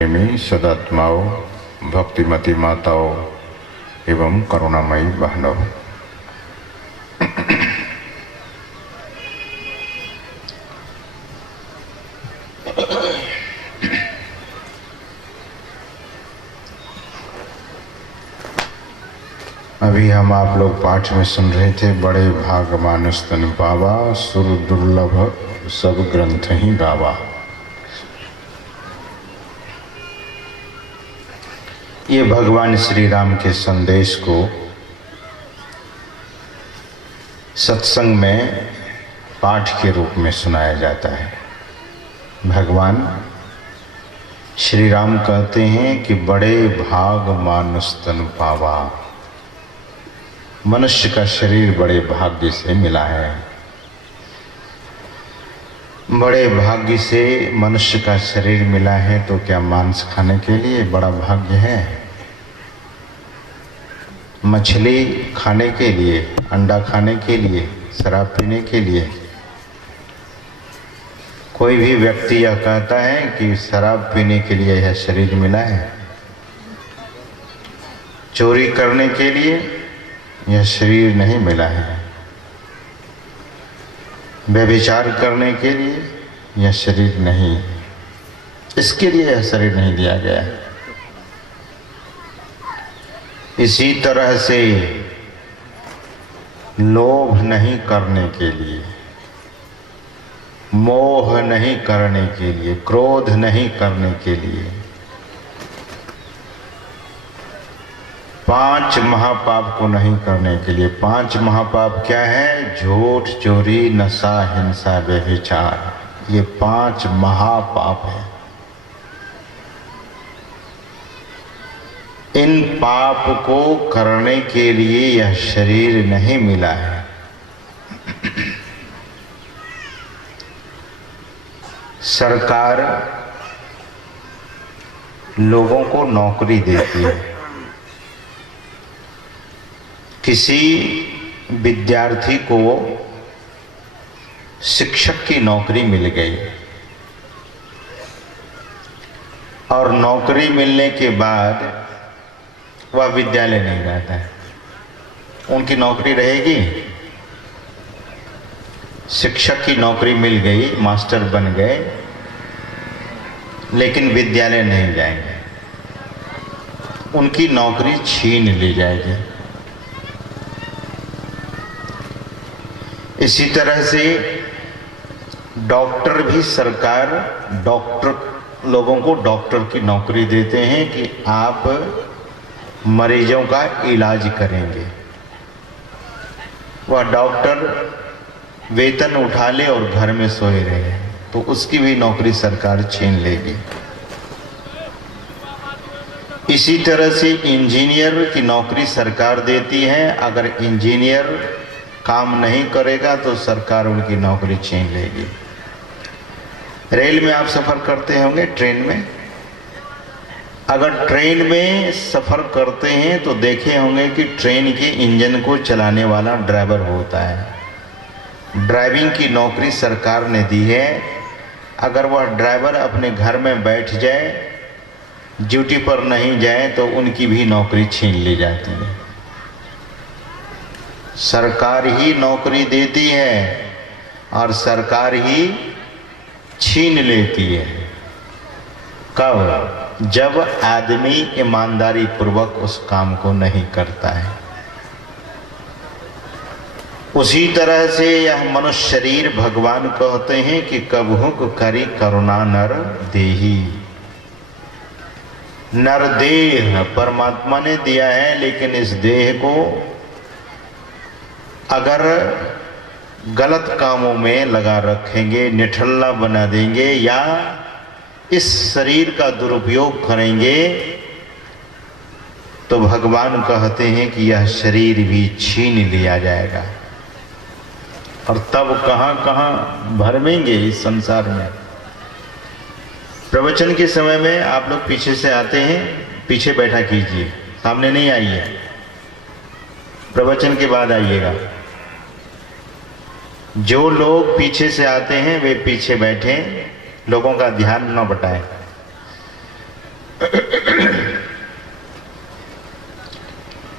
प्रेमी सदात्माओं, भक्तिमती माताओं एवं करुणामयी बहनों, अभी हम आप लोग पाठ में सुन रहे थे, बड़े भाग मानुष तन पावा, सुर दुर्लभ सब ग्रंथ ही गावा। ये भगवान श्री राम के संदेश को सत्संग में पाठ के रूप में सुनाया जाता है। भगवान श्री राम कहते हैं कि बड़े भाग मानुष तन पावा, मनुष्य का शरीर बड़े भाग्य से मिला है। बड़े भाग्य से मनुष्य का शरीर मिला है, तो क्या मांस खाने के लिए बड़ा भाग्य है? मछली खाने के लिए, अंडा खाने के लिए, शराब पीने के लिए? कोई भी व्यक्ति यह कहता है कि शराब पीने के लिए यह शरीर मिला है, चोरी करने के लिए यह शरीर नहीं मिला है, व्यभिचार करने के लिए यह शरीर नहीं, इसके लिए यह शरीर नहीं दिया गया है। इसी तरह से लोभ नहीं करने के लिए, मोह नहीं करने के लिए, क्रोध नहीं करने के लिए, 5 महापाप को नहीं करने के लिए। 5 महापाप क्या है? झूठ, चोरी, नशा, हिंसा, व्यभिचार, ये 5 महापाप है। इन पाप को करने के लिए यह शरीर नहीं मिला है। सरकार लोगों को नौकरी देती है। किसी विद्यार्थी को शिक्षक की नौकरी मिल गई और नौकरी मिलने के बाद वह विद्यालय नहीं जाता है, उनकी नौकरी रहेगी। शिक्षक की नौकरी मिल गई, मास्टर बन गए, लेकिन विद्यालय नहीं जाएंगे, उनकी नौकरी छीन ली जाएगी। इसी तरह से डॉक्टर भी, सरकार डॉक्टर लोगों को डॉक्टर की नौकरी देते हैं कि आप मरीजों का इलाज करेंगे। वह डॉक्टर वेतन उठा ले और घर में सोए रहे, तो उसकी भी नौकरी सरकार छीन लेगी। इसी तरह से इंजीनियर की नौकरी सरकार देती है। अगर इंजीनियर काम नहीं करेगा तो सरकार उनकी नौकरी छीन लेगी। रेल में आप सफ़र करते होंगे, ट्रेन में। अगर ट्रेन में सफ़र करते हैं तो देखे होंगे कि ट्रेन के इंजन को चलाने वाला ड्राइवर होता है। ड्राइविंग की नौकरी सरकार ने दी है। अगर वह ड्राइवर अपने घर में बैठ जाए, ड्यूटी पर नहीं जाए, तो उनकी भी नौकरी छीन ली जाती है। सरकार ही नौकरी देती है और सरकार ही छीन लेती है। कब? जब आदमी ईमानदारी पूर्वक उस काम को नहीं करता है। उसी तरह से यह मनुष्य शरीर भगवान कहते हैं कि कबहुक करी करुणा नर देही। नर देह परमात्मा ने दिया है, लेकिन इस देह को अगर गलत कामों में लगा रखेंगे, निठल्ला बना देंगे, या इस शरीर का दुरुपयोग करेंगे, तो भगवान कहते हैं कि यह शरीर भी छीन लिया जाएगा। और तब कहाँ कहाँ भरमेंगे इस संसार में। प्रवचन के समय में आप लोग पीछे से आते हैं, पीछे बैठा कीजिए, सामने नहीं आइए, प्रवचन के बाद आइएगा। जो लोग पीछे से आते हैं वे पीछे बैठे, लोगों का ध्यान न बटाएं।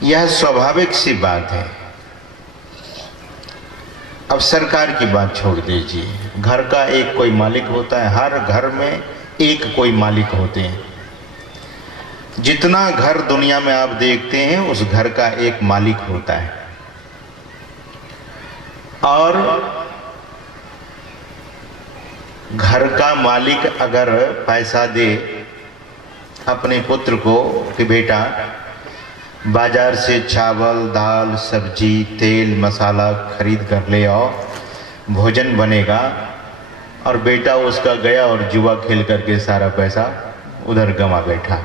यह स्वाभाविक सी बात है। अब सरकार की बात छोड़ दीजिए, घर का एक कोई मालिक होता है, हर घर में एक कोई मालिक होते हैं। जितना घर दुनिया में आप देखते हैं उस घर का एक मालिक होता है। और घर का मालिक अगर पैसा दे अपने पुत्र को कि बेटा बाजार से चावल दाल सब्जी तेल मसाला खरीद कर ले आओ, भोजन बनेगा, और बेटा उसका गया और जुआ खेल करके सारा पैसा उधर गंवा बैठा,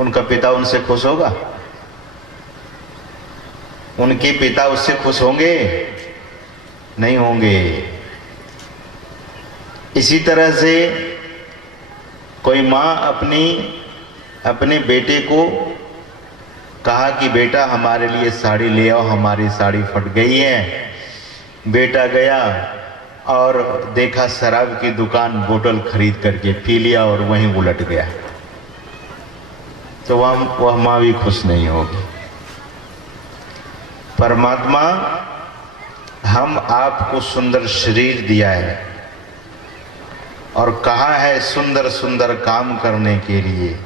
उनका पिता उनसे खुश होगा? उनके पिता उससे खुश होंगे? नहीं होंगे। इसी तरह से कोई माँ अपने बेटे को कहा कि बेटा हमारे लिए साड़ी ले आओ, हमारी साड़ी फट गई है। बेटा गया और देखा शराब की दुकान, बोतल खरीद करके पी लिया और वहीं उलट गया, तो वह माँ भी खुश नहीं होगी। परमात्मा हम आपको सुंदर शरीर दिया है और कहा है सुंदर सुंदर काम करने के लिए।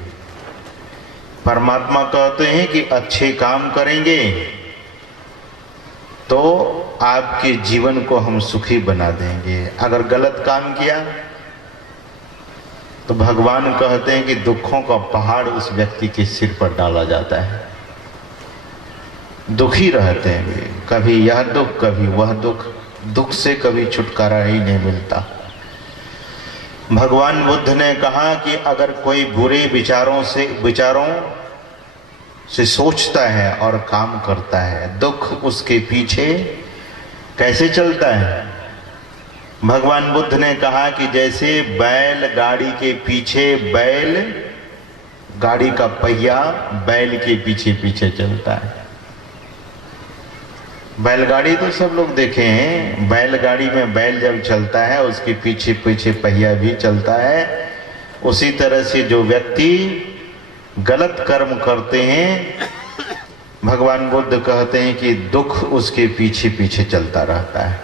परमात्मा कहते हैं कि अच्छे काम करेंगे तो आपके जीवन को हम सुखी बना देंगे। अगर गलत काम किया तो भगवान कहते हैं कि दुखों का पहाड़ उस व्यक्ति के सिर पर डाला जाता है। दुखी रहते हैं वे, कभी यह दुख कभी वह दुख, दुख से कभी छुटकारा ही नहीं मिलता। भगवान बुद्ध ने कहा कि अगर कोई बुरे विचारों से सोचता है और काम करता है, दुख उसके पीछे कैसे चलता है? भगवान बुद्ध ने कहा कि जैसे बैल गाड़ी के पीछे, बैल गाड़ी का पहिया बैल के पीछे पीछे चलता है। बैलगाड़ी तो सब लोग देखे हैं, बैलगाड़ी में बैल जब चलता है उसके पीछे पीछे पहिया भी चलता है। उसी तरह से जो व्यक्ति गलत कर्म करते हैं, भगवान बुद्ध कहते हैं कि दुख उसके पीछे पीछे चलता रहता है,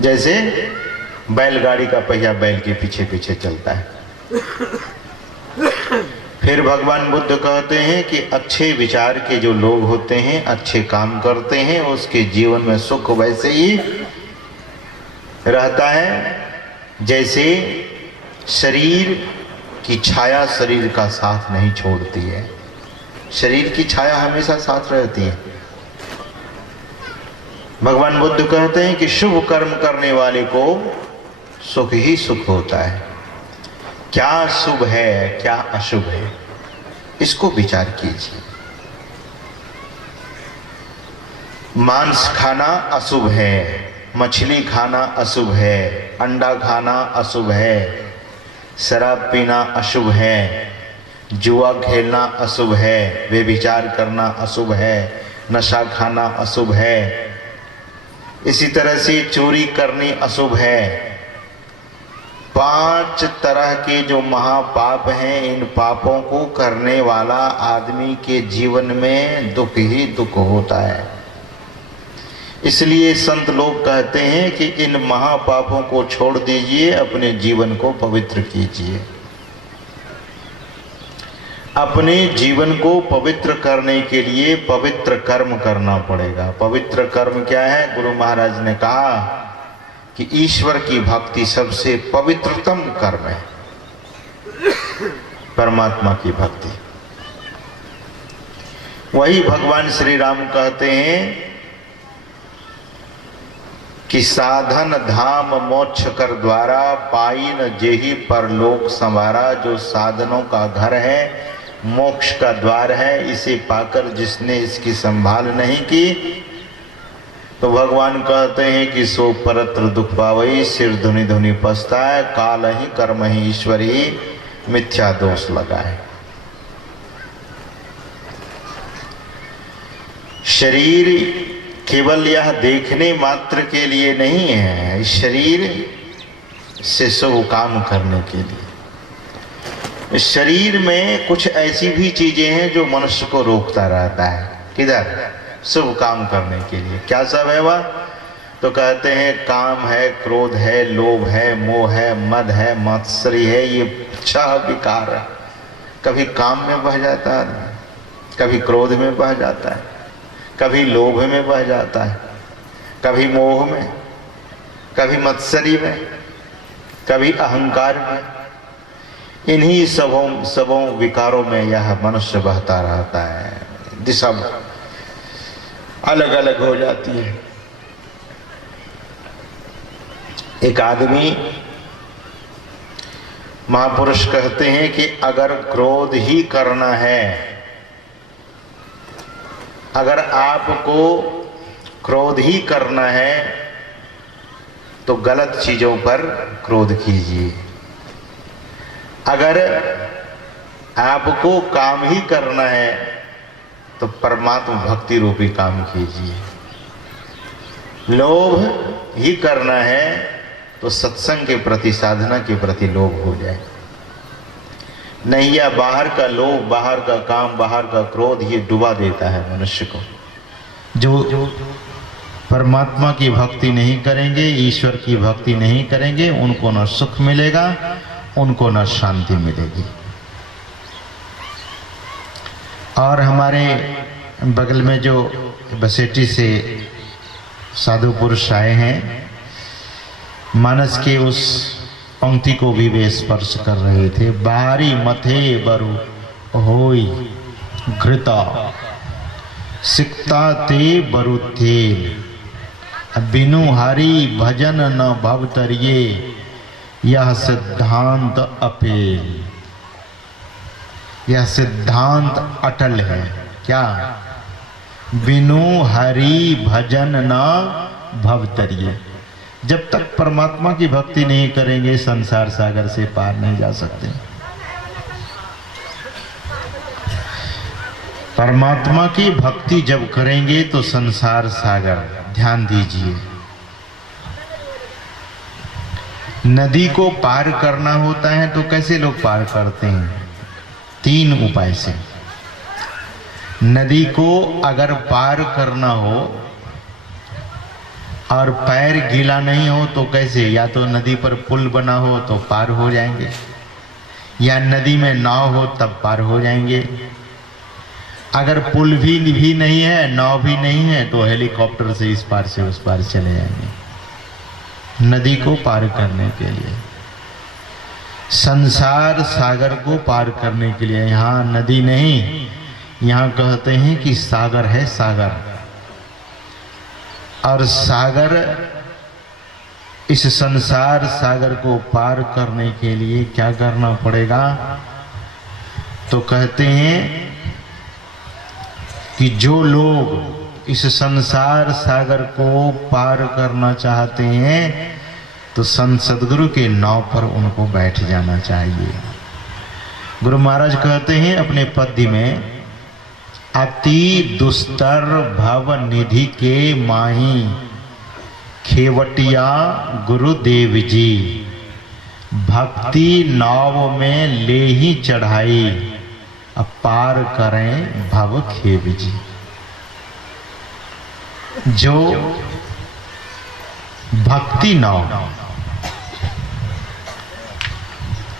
जैसे बैलगाड़ी का पहिया बैल के पीछे पीछे चलता है। फिर भगवान बुद्ध कहते हैं कि अच्छे विचार के जो लोग होते हैं, अच्छे काम करते हैं, उसके जीवन में सुख वैसे ही रहता है जैसे शरीर की छाया शरीर का साथ नहीं छोड़ती है। शरीर की छाया हमेशा साथ रहती है। भगवान बुद्ध कहते हैं कि शुभ कर्म करने वाले को सुख ही सुख होता है। क्या शुभ है क्या अशुभ है, इसको विचार कीजिए। मांस खाना अशुभ है, मछली खाना अशुभ है, अंडा खाना अशुभ है, शराब पीना अशुभ है, जुआ खेलना अशुभ है, व्यभिचार करना अशुभ है, नशा खाना अशुभ है, इसी तरह से चोरी करनी अशुभ है। 5 तरह के जो महापाप हैं, इन पापों को करने वाला आदमी के जीवन में दुख ही दुख होता है। इसलिए संत लोग कहते हैं कि इन महापापों को छोड़ दीजिए, अपने जीवन को पवित्र कीजिए। अपने जीवन को पवित्र करने के लिए पवित्र कर्म करना पड़ेगा। पवित्र कर्म क्या है? गुरु महाराज ने कहा कि ईश्वर की भक्ति सबसे पवित्रतम कर्म है, परमात्मा की भक्ति। वही भगवान श्री राम कहते हैं कि साधन धाम मोक्ष कर द्वारा, पाई न जेहि परलोक संवारा। जो साधनों का घर है, मोक्ष का द्वार है, इसे पाकर जिसने इसकी संभाल नहीं की, तो भगवान कहते हैं कि सो परत्र दुख पावई, सिर धुनि धुनि पछताए, काल ही कर्म ही ईश्वर ही मिथ्या दोष लगाए। शरीर केवल यह देखने मात्र के लिए नहीं है, शरीर से शुभ काम करने के लिए। शरीर में कुछ ऐसी भी चीजें हैं जो मनुष्य को रोकता रहता है। किधर? शुभ काम करने के लिए। क्या सब है वह? तो कहते हैं काम है, क्रोध है, लोभ है, मोह है, मद है, मत्सरी है, ये 6 विकार है। कभी काम में बह जाता है, कभी क्रोध में बह जाता है, कभी लोभ में बह जाता है, कभी मोह में, कभी मत्सरी में, कभी अहंकार में। इन्हीं सबों विकारों में यह मनुष्य बहता रहता है। दिशा अलग अलग हो जाती है। एक आदमी, महापुरुष कहते हैं कि अगर क्रोध ही करना है, अगर आपको क्रोध ही करना है तो गलत चीजों पर क्रोध कीजिए। अगर आपको काम ही करना है तो परमात्मा भक्ति रूपी काम कीजिए। लोभ ही करना है तो सत्संग के प्रति, साधना के प्रति लोभ हो जाए। नहीं, या बाहर का लोभ, बाहर का काम, बाहर का क्रोध, ये डुबा देता है मनुष्य को। जो परमात्मा की भक्ति नहीं करेंगे, ईश्वर की भक्ति नहीं करेंगे, उनको न सुख मिलेगा, उनको न शांति मिलेगी। और हमारे बगल में जो बसेटी से साधु पुरुष आए हैं, मानस के उस पंक्ति को भी वे स्पर्श कर रहे थे। बाहरी मथे बरु होई घृता, सिकता ते बरु तेल, बिनु हरि भजन न भवतरिये, यह सिद्धांत अपेल। यह सिद्धांत अटल है। क्या? बिनु हरि भजन न भवतरिये। जब तक परमात्मा की भक्ति नहीं करेंगे, संसार सागर से पार नहीं जा सकते। परमात्मा की भक्ति जब करेंगे तो संसार सागर, ध्यान दीजिए, नदी को पार करना होता है तो कैसे लोग पार करते हैं? 3 उपाय से। नदी को अगर पार करना हो और पैर गीला नहीं हो तो कैसे? या तो नदी पर पुल बना हो तो पार हो जाएंगे, या नदी में नाव हो तब पार हो जाएंगे। अगर पुल भी नहीं है, नाव भी नहीं है, तो हेलीकॉप्टर से इस पार से उस पार चले जाएंगे। नदी को पार करने के लिए, संसार सागर को पार करने के लिए, यहाँ नदी नहीं, यहाँ कहते हैं कि सागर है, सागर। और सागर, इस संसार सागर को पार करने के लिए क्या करना पड़ेगा? तो कहते हैं कि जो लोग इस संसार सागर को पार करना चाहते हैं तो संत सदगुरु के नाव पर उनको बैठ जाना चाहिए। गुरु महाराज कहते हैं अपने पद्य में, अति दुस्तर भव निधि के माही, खेवटिया गुरुदेव जी, भक्ति नाव में ले ही चढ़ाई, अब पार करें भव खेव जी। जो भक्ति नाव,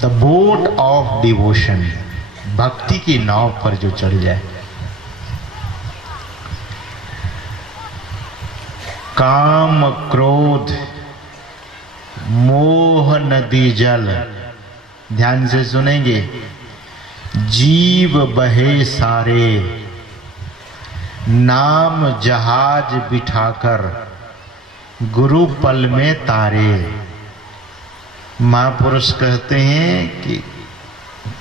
द बोट ऑफ डिवोशन, भक्ति की नाव पर जो चढ़ जाए, काम क्रोध मोह नदी जल, ध्यान से सुनेंगे, जीव बहे सारे, नाम जहाज बिठाकर गुरु पल में तारे। महापुरुष कहते हैं कि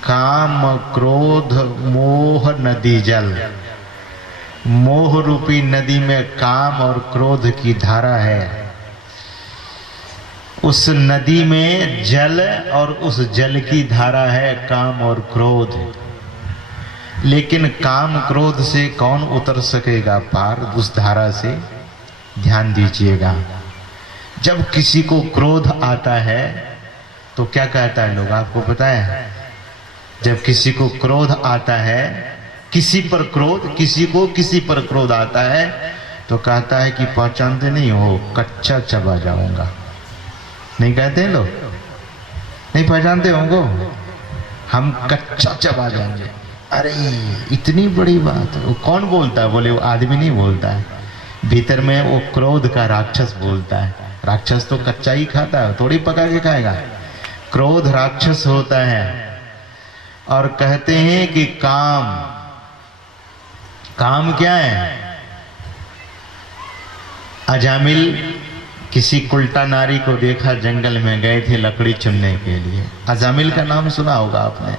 काम क्रोध मोह नदी जल, मोह रूपी नदी में काम और क्रोध की धारा है। उस नदी में जल, और उस जल की धारा है काम और क्रोध। लेकिन काम क्रोध से कौन उतर सकेगा पार उस धारा से? ध्यान दीजिएगा, जब किसी को क्रोध आता है तो क्या कहता है लोग, आपको पता है? जब किसी को क्रोध आता है किसी पर क्रोध, किसी पर क्रोध आता है तो कहता है कि पहचानते नहीं हो, कच्चा चबा जाऊंगा। नहीं कहते हैं लोग? नहीं पहचानते होंगे, हम कच्चा चबा जाएंगे। अरे इतनी बड़ी बात है। वो कौन बोलता है? बोले वो आदमी नहीं बोलता है, भीतर में वो क्रोध का राक्षस बोलता है। राक्षस तो कच्चा ही खाता है, थोड़ी पका के खाएगा। क्रोध राक्षस होता है। और कहते हैं कि काम क्या है? अजामिल किसी उल्टा नारी को देखा, जंगल में गए थे लकड़ी चुनने के लिए। अजामिल का नाम सुना होगा आपने।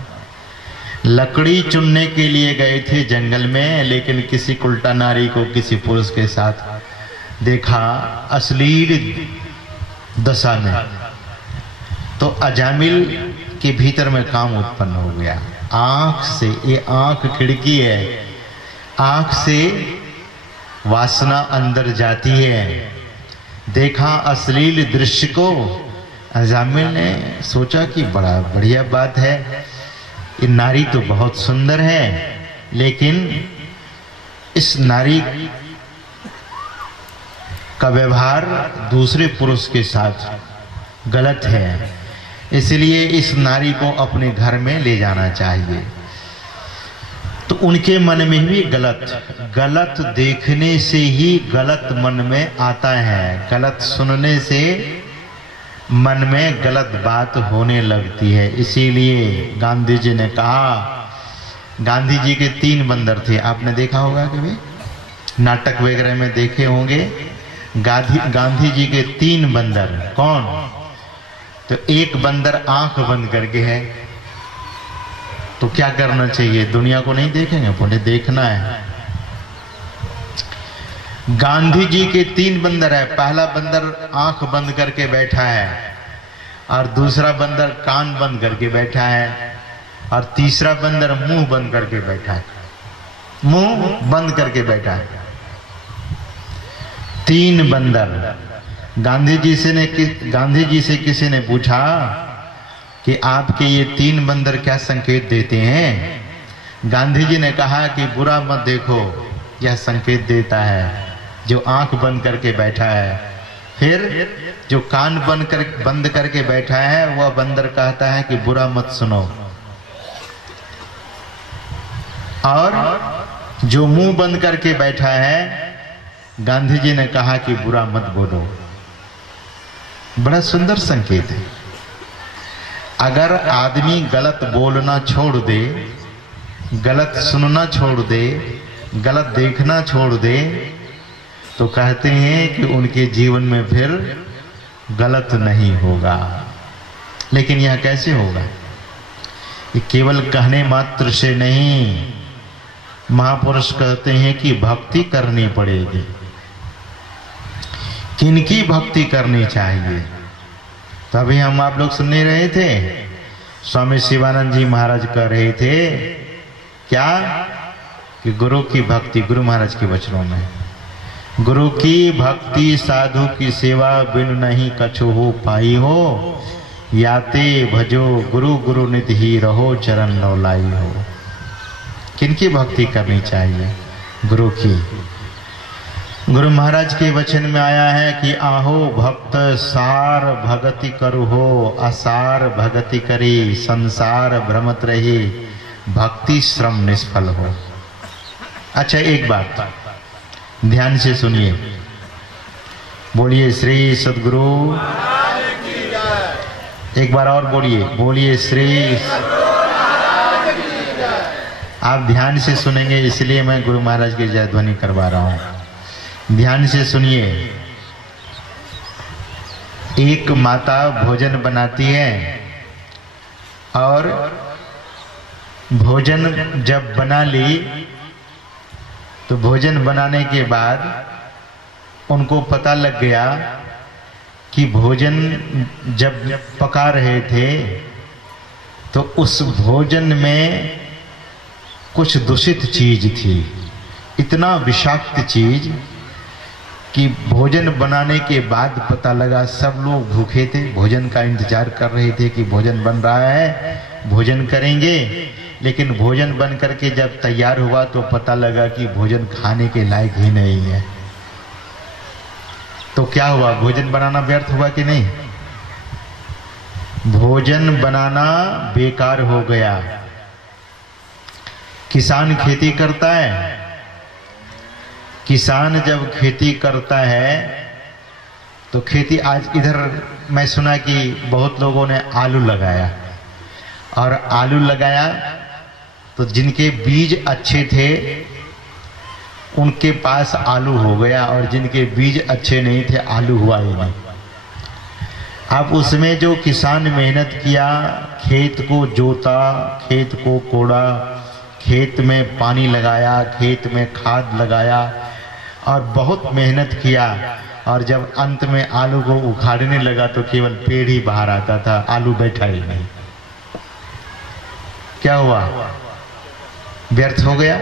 लकड़ी चुनने के लिए गए थे जंगल में, लेकिन किसी उल्टा नारी को किसी पुरुष के साथ देखा अश्लील दशा में, तो अजामिल के भीतर में काम उत्पन्न हो गया। आंख से, ये आंख खिड़की है, आंख से वासना अंदर जाती है। देखा अश्लील दृश्य को, अजामिल ने सोचा कि बड़ा बढ़िया बात है, ये नारी तो बहुत सुंदर है, लेकिन इस नारी का व्यवहार दूसरे पुरुष के साथ गलत है, इसलिए इस नारी को अपने घर में ले जाना चाहिए। तो उनके मन में भी गलत देखने से ही गलत मन में आता है। गलत सुनने से मन में गलत बात होने लगती है। इसीलिए गांधी जी ने कहा, गांधी जी के 3 बंदर थे, आपने देखा होगा कभी, नाटक वगैरह में देखे होंगे। गांधी जी के 3 बंदर कौन? तो एक बंदर आंख बंद करके है, तो क्या करना चाहिए? दुनिया को नहीं देखेंगे, बोले देखना है। गांधी जी के 3 बंदर है। पहला बंदर आंख बंद करके बैठा है, और दूसरा बंदर कान बंद करके बैठा है, और तीसरा बंदर मुंह बंद करके बैठा है। मुंह बंद करके बैठा है। 3 बंदर। गांधी जी से किसी ने पूछा कि आपके ये 3 बंदर क्या संकेत देते हैं? गांधी जी ने कहा कि बुरा मत देखो, यह संकेत देता है। जो आंख बंद करके बैठा है, फिर जो कान बंद करके बैठा है, वह बंदर कहता है कि बुरा मत सुनो, और जो मुंह बंद करके बैठा है, गांधी जी ने कहा कि बुरा मत बोलो। बड़ा सुंदर संकेत है। अगर आदमी गलत बोलना छोड़ दे, गलत सुनना छोड़ दे, गलत देखना छोड़ दे, तो कहते हैं कि उनके जीवन में फिर गलत नहीं होगा। लेकिन यह कैसे होगा? ये केवल कहने मात्र से नहीं। महापुरुष कहते हैं कि भक्ति करनी पड़ेगी। किनकी भक्ति करनी चाहिए? तभी हम आप लोग सुन नहीं रहे थे, स्वामी शिवानंद जी महाराज कह रहे थे क्या कि गुरु की भक्ति, गुरु महाराज के वचनों में, गुरु की भक्ति साधु की सेवा बिन नहीं कछु हो पाई हो, याते भजो गुरु गुरु निधि ही रहो चरण लौलाई हो। किनकी भक्ति करनी चाहिए? गुरु की। गुरु महाराज के वचन में आया है कि आहो भक्त सार भगति करु हो, असार भगति करी संसार भ्रमत रही, भक्ति श्रम निष्फल हो। अच्छा, एक बात ध्यान से सुनिए, बोलिए श्री सद्गुरु। एक बार और बोलिए श्री। आप ध्यान से सुनेंगे, इसलिए मैं गुरु महाराज की जय ध्वनि करवा रहा हूं। ध्यान से सुनिए। एक माता भोजन बनाती है, और भोजन जब बना ली तो भोजन बनाने के बाद उनको पता लग गया कि भोजन जब पका रहे थे तो उस भोजन में कुछ दूषित चीज थी, इतना विषाक्त चीज कि भोजन बनाने के बाद पता लगा। सब लोग भूखे थे, भोजन का इंतजार कर रहे थे कि भोजन बन रहा है, भोजन करेंगे, लेकिन भोजन बन करके जब तैयार हुआ तो पता लगा कि भोजन खाने के लायक ही नहीं है। तो क्या हुआ, भोजन बनाना व्यर्थ हुआ कि नहीं? भोजन बनाना बेकार हो गया। किसान खेती करता है, किसान जब खेती करता है तो खेती, आज इधर मैं सुना कि बहुत लोगों ने आलू लगाया, और आलू लगाया तो जिनके बीज अच्छे थे उनके पास आलू हो गया, और जिनके बीज अच्छे नहीं थे आलू हुआ ही नहीं। अब उसमें जो किसान मेहनत किया, खेत को जोता, खेत को कोड़ा, खेत में पानी लगाया, खेत में खाद लगाया और बहुत मेहनत किया, और जब अंत में आलू को उखाड़ने लगा तो केवल पेड़ ही बाहर आता था, आलू बैठा ही नहीं। क्या हुआ, व्यर्थ हो गया।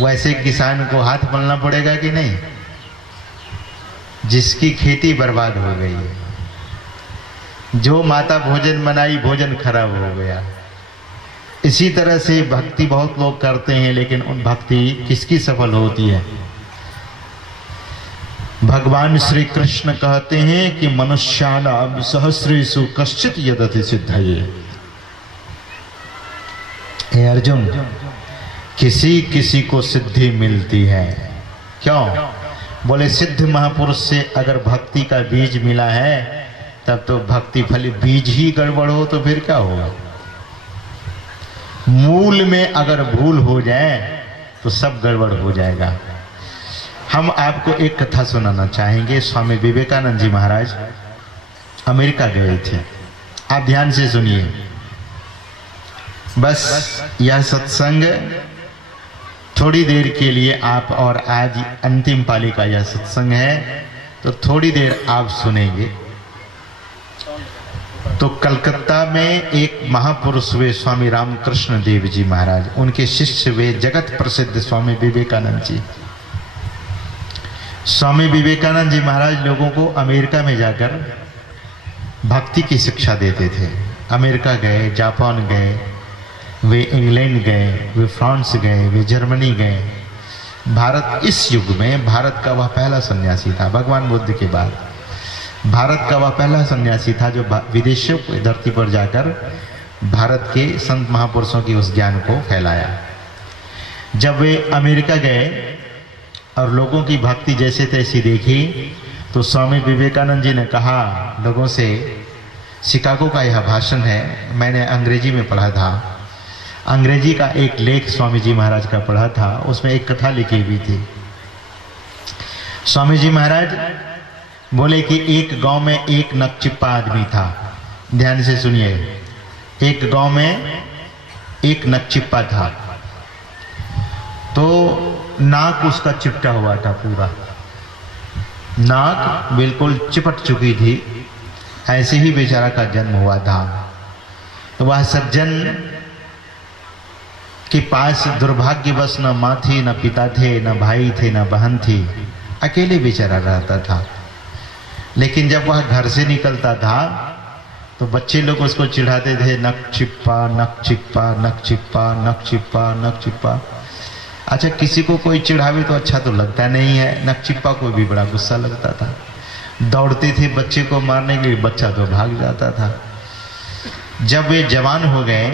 वैसे किसान को हाथ मलना पड़ेगा कि नहीं, जिसकी खेती बर्बाद हो गई है। जो माता भोजन बनाई, भोजन खराब हो गया। इसी तरह से भक्ति बहुत लोग करते हैं, लेकिन उन भक्ति किसकी सफल होती है? भगवान श्री कृष्ण कहते हैं कि मनुष्याणाम सहस्रेषु कश्चित् यदति सिद्धये। हे अर्जुन, किसी किसी को सिद्धि मिलती है। क्यों? बोले सिद्ध महापुरुष से अगर भक्ति का बीज मिला है तब तो भक्ति फल, बीज ही गड़बड़ हो तो फिर क्या होगा? मूल में अगर भूल हो जाए तो सब गड़बड़ हो जाएगा। हम आपको एक कथा सुनाना चाहेंगे। स्वामी विवेकानंद जी महाराज अमेरिका गए थे। आप ध्यान से सुनिए, बस यह सत्संग थोड़ी देर के लिए आप, और आज अंतिम पाली का यह सत्संग है तो थोड़ी देर आप सुनेंगे। तो कलकत्ता में एक महापुरुष हुए स्वामी रामकृष्ण देव जी महाराज, उनके शिष्य हुए जगत प्रसिद्ध स्वामी विवेकानंद जी। स्वामी विवेकानंद जी महाराज लोगों को अमेरिका में जाकर भक्ति की शिक्षा देते थे। अमेरिका गए, जापान गए, वे इंग्लैंड गए, वे फ्रांस गए, वे जर्मनी गए। भारत, इस युग में भारत का वह पहला सन्यासी था, भगवान बुद्ध के बाद भारत का वह पहला सन्यासी था जो विदेशों की धरती पर जाकर भारत के संत महापुरुषों की उस ज्ञान को फैलाया। जब वे अमेरिका गए और लोगों की भक्ति जैसे तैसी देखी तो स्वामी विवेकानंद जी ने कहा लोगों से, शिकागो का यह भाषण है, मैंने अंग्रेजी में पढ़ा था, अंग्रेजी का एक लेख स्वामी जी महाराज का पढ़ा था, उसमें एक कथा लिखी हुई थी। स्वामी जी महाराज बोले कि एक गांव में एक नकचिप्पा आदमी था। ध्यान से सुनिए, एक गांव में एक नकचिप्पा था। तो नाक उसका चिपटा हुआ था, पूरा नाक बिल्कुल चिपट चुकी थी। ऐसे ही बेचारा का जन्म हुआ था। तो वह सज्जन के पास दुर्भाग्यवश न माँ थी, न पिता थे, न भाई थे, न बहन थी, अकेले बेचारा रहता था। लेकिन जब वह घर से निकलता था तो बच्चे लोग उसको चिढ़ाते थे, नक चिप्पा, नक चिप्पा, नक चिप्पा, नक चिप्पा, नक चिप्पा। अच्छा, किसी को कोई चिढ़ावे तो अच्छा तो लगता नहीं है, नक चिप्पा को भी बड़ा गुस्सा लगता था। दौड़ते थे बच्चे को मारने के लिए, बच्चा तो भाग जाता था। जब वे जवान हो गए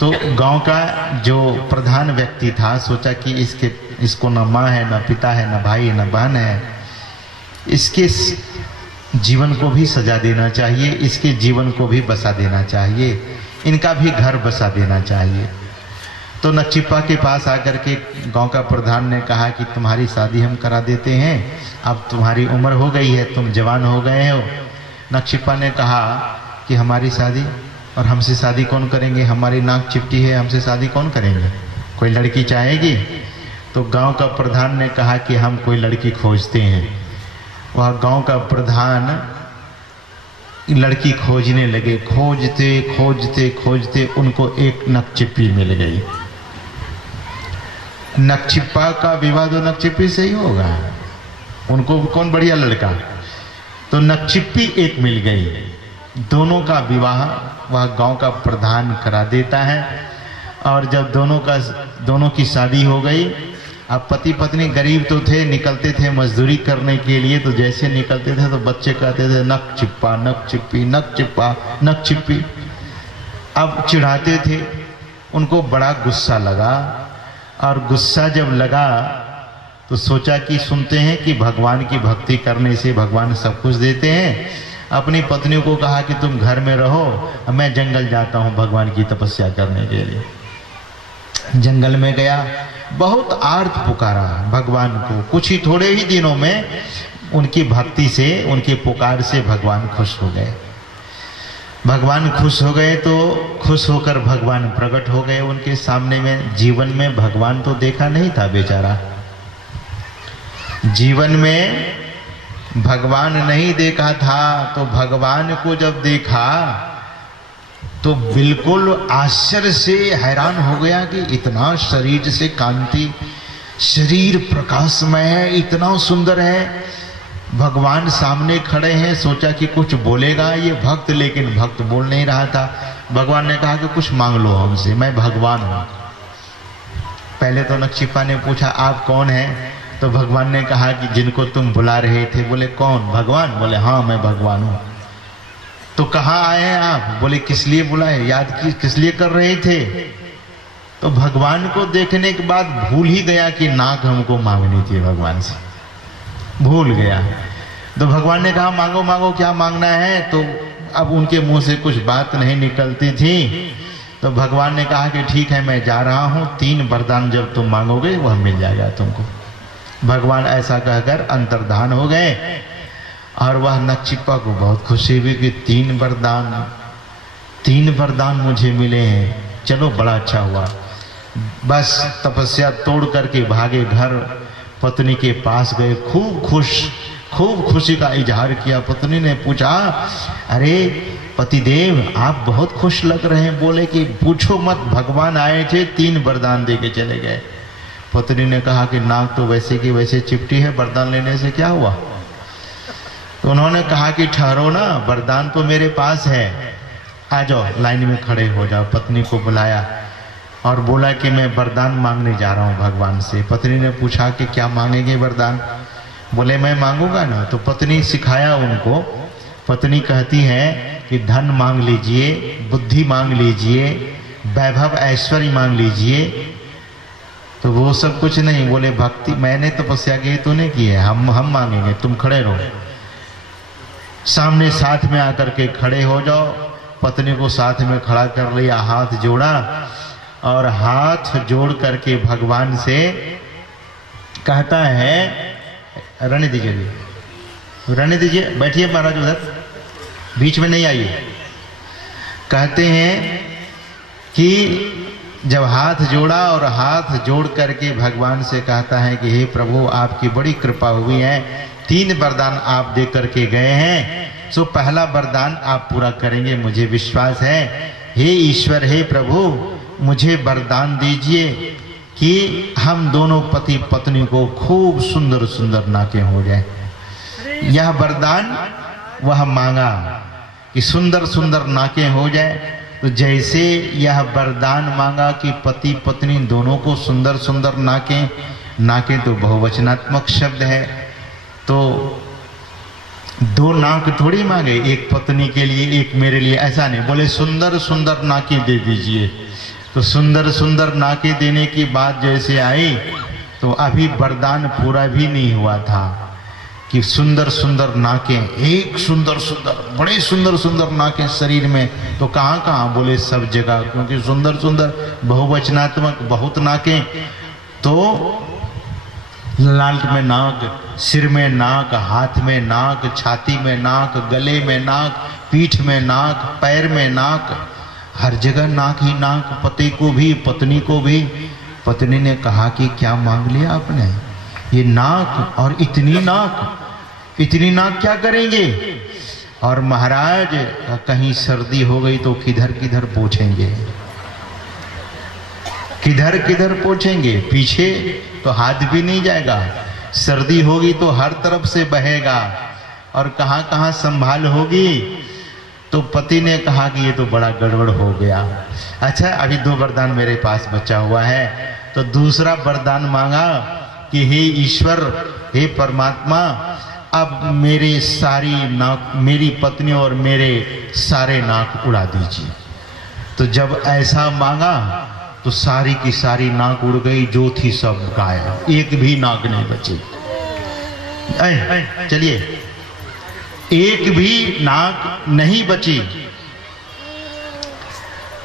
तो गांव का जो प्रधान व्यक्ति था सोचा कि इसको न माँ है, न पिता है, न भाई है, न बहन है, इसके जीवन को भी सजा देना चाहिए, इसके जीवन को भी बसा देना चाहिए, इनका भी घर बसा देना चाहिए। तो नकचिप्पा के पास आकर के गांव का प्रधान ने कहा कि तुम्हारी शादी हम करा देते हैं, अब तुम्हारी उम्र हो गई है, तुम जवान हो गए हो। नकचिप्पा ने कहा कि हमारी शादी, और हमसे शादी कौन करेंगे, हमारी नाक चिपटी है, हमसे शादी कौन करेंगे, कोई लड़की चाहेगी? तो गांव का प्रधान ने कहा कि हम कोई लड़की खोजते हैं। वह गांव का प्रधान लड़की खोजने लगे, खोजते खोजते खोजते उनको एक नकचिप्पी मिल गई। नकचिप्पा का विवाह तो नकचिप्पी से ही होगा, उनको कौन बढ़िया लड़का। तो नकचिप्पी एक मिल गई। दोनों का विवाह वह गांव का प्रधान करा देता है। और जब दोनों की शादी हो गई, अब पति पत्नी गरीब तो थे, निकलते थे मजदूरी करने के लिए, तो जैसे निकलते थे तो बच्चे कहते थे नक चिप्पा नक चिप्पी नक चिप्पा नक चिप्पी। अब चिढ़ाते थे, उनको बड़ा गुस्सा लगा। और गुस्सा जब लगा तो सोचा कि सुनते हैं कि भगवान की भक्ति करने से भगवान सब कुछ देते हैं। अपनी पत्नी को कहा कि तुम घर में रहो, मैं जंगल जाता हूँ भगवान की तपस्या करने के लिए। जंगल में गया, बहुत आर्त पुकारा भगवान को। कुछ ही थोड़े ही दिनों में उनकी भक्ति से, उनके पुकार से भगवान खुश हो गए। भगवान खुश हो गए तो खुश होकर भगवान प्रकट हो गए उनके सामने में। जीवन में भगवान तो देखा नहीं था बेचारा, जीवन में भगवान नहीं देखा था। तो भगवान को जब देखा तो बिल्कुल आश्चर्य से हैरान हो गया कि इतना शरीर से कांति, शरीर प्रकाशमय है, इतना सुंदर है। भगवान सामने खड़े हैं, सोचा कि कुछ बोलेगा ये भक्त, लेकिन भक्त बोल नहीं रहा था। भगवान ने कहा कि कुछ मांग लो हमसे, मैं भगवान हूं। पहले तो नक्षिपा ने पूछा आप कौन हैं? तो भगवान ने कहा कि जिनको तुम बुला रहे थे। बोले कौन? भगवान। बोले हाँ मैं भगवान हूं। तो कहाँ आए हैं आप? बोले किस लिए बुलाए, याद किस लिए कर रहे थे? तो भगवान को देखने के बाद भूल ही गया कि नाक हमको मांगनी थी, भगवान से भूल गया। तो भगवान ने कहा मांगो मांगो, क्या मांगना है? तो अब उनके मुंह से कुछ बात नहीं निकलती थी। तो भगवान ने कहा कि ठीक है मैं जा रहा हूं, 3 वरदान जब तुम मांगोगे वह मिल जाएगा तुमको। भगवान ऐसा कहकर अंतर्धान हो गए। और वह नक्षिपा को बहुत खुशी हुई कि 3 वरदान मुझे मिले हैं, चलो बड़ा अच्छा हुआ। बस तपस्या तोड़ करके भागे घर, पत्नी के पास गए, खूब खुशी का इजहार किया। पत्नी ने पूछा अरे पतिदेव आप बहुत खुश लग रहे हैं। बोले कि पूछो मत, भगवान आए थे 3 वरदान दे के चले गए। पत्नी ने कहा कि नाक तो वैसे की वैसे चिपटी है, वरदान लेने से क्या हुआ? तो उन्होंने कहा कि ठहरो ना, वरदान तो मेरे पास है, आ जाओ लाइन में खड़े हो जाओ। पत्नी को बुलाया और बोला कि मैं वरदान मांगने जा रहा हूँ भगवान से। पत्नी ने पूछा कि क्या मांगेंगे वरदान? बोले मैं मांगूंगा ना। तो पत्नी सिखाया उनको। पत्नी कहती है कि धन मांग लीजिए, बुद्धि मांग लीजिए, वैभव ऐश्वर्य मांग लीजिए। तो वो सब कुछ नहीं, बोले भक्ति मैंने तपस्या की तूने की है, हम मांगेंगे, तुम खड़े रहो। सामने साथ में आकर के खड़े हो जाओ। पत्नी को साथ में खड़ा कर लिया, हाथ जोड़ा और हाथ जोड़ करके भगवान से कहता है, रहने दीजिए जी, रहने दीजिए, बैठिए महाराज उधर, बीच में नहीं आइए। कहते हैं कि जब हाथ जोड़ा और हाथ जोड़ करके भगवान से कहता है कि हे प्रभु आपकी बड़ी कृपा हुई है, 3 वरदान आप दे करके गए हैं, सो पहला वरदान आप पूरा करेंगे मुझे विश्वास है। हे ईश्वर, हे प्रभु मुझे वरदान दीजिए कि हम दोनों पति पत्नी को खूब सुंदर सुंदर नाकें हो जाए। यह वरदान वह मांगा कि सुंदर सुंदर नाकें हो जाए। तो जैसे यह वरदान मांगा कि पति पत्नी दोनों को सुंदर सुंदर नाकें, नाकें तो बहुवचनात्मक शब्द है, तो 2 नाक थोड़ी मांगे, एक पत्नी के लिए एक मेरे लिए, ऐसा नहीं। बोले सुंदर सुंदर नाकें दे दीजिए। तो सुंदर सुंदर नाकें देने की बात जैसे आई तो अभी वरदान पूरा भी नहीं हुआ था कि सुंदर सुंदर नाकें, एक सुंदर सुंदर, बड़े सुंदर सुंदर नाकें शरीर में। तो कहाँ कहाँ? बोले सब जगह, क्योंकि सुंदर सुंदर बहुवचनात्मक, बहुत नाकें। तो लाट में नाक, सिर में नाक, हाथ में नाक, छाती में नाक, गले में नाक, पीठ में नाक, पैर में नाक, हर जगह नाक ही नाक। पति को भी पत्नी को भी। पत्नी ने कहा कि क्या मांग लिया आपने? ये नाक और इतनी नाक क्या करेंगे? और महाराज कहीं सर्दी हो गई तो किधर किधर पोंछेंगे, किधर किधर पोंछेंगे? पीछे तो हाथ भी नहीं जाएगा, सर्दी होगी तो हर तरफ से बहेगा और कहाँ कहाँ संभाल होगी। तो पति ने कहा कि ये तो बड़ा गड़बड़ हो गया। अच्छा, अभी 2 वरदान मेरे पास बचा हुआ है। तो दूसरा वरदान मांगा कि हे ईश्वर, हे परमात्मा, अब मेरे सारी नाक, मेरी पत्नी और मेरे सारे नाक उड़ा दीजिए। तो जब ऐसा मांगा तो सारी की सारी नाक उड़ गई, जो थी सब गायब, एक भी नाक नहीं बची। चलिए, एक भी नाक नहीं बची।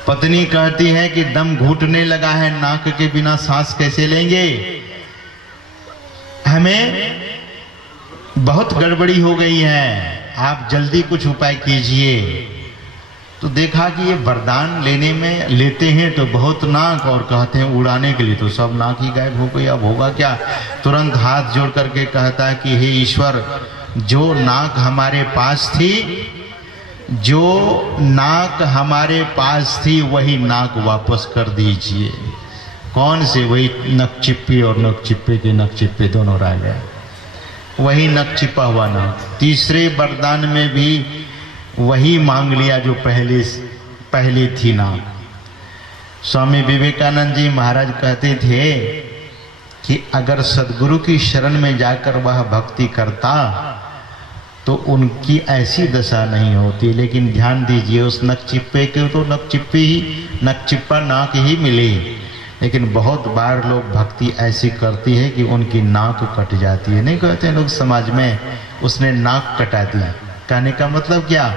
पत्नी कहती है कि दम घुटने लगा है, नाक के बिना सांस कैसे लेंगे, हमें बहुत गड़बड़ी हो गई है, आप जल्दी कुछ उपाय कीजिए। तो देखा कि ये वरदान लेते हैं तो बहुत नाक, और कहते हैं उड़ाने के लिए तो सब नाक ही गायब हो गई, अब होगा क्या। तुरंत हाथ जोड़ करके कहता है कि हे ईश्वर, जो नाक हमारे पास थी, जो नाक हमारे पास थी, वही नाक वापस कर दीजिए। कौन से? वही नक चिप्पी और नक चिप्पे के नक चिप्पे दोनों रह गए, वही नक चिपा हुआ नाक। तीसरे वरदान में भी वही मांग लिया जो पहले थी नाक। स्वामी विवेकानंद जी महाराज कहते थे कि अगर सदगुरु की शरण में जाकर वह भक्ति करता तो उनकी ऐसी दशा नहीं होती। लेकिन ध्यान दीजिए, उस नक चिप्पे के तो नक चिप्पा नाक ही मिली, लेकिन बहुत बार लोग भक्ति ऐसी करती है कि उनकी नाक कट जाती है। नहीं कहते लोग समाज में, उसने नाक कटा दी, कहने का मतलब क्या?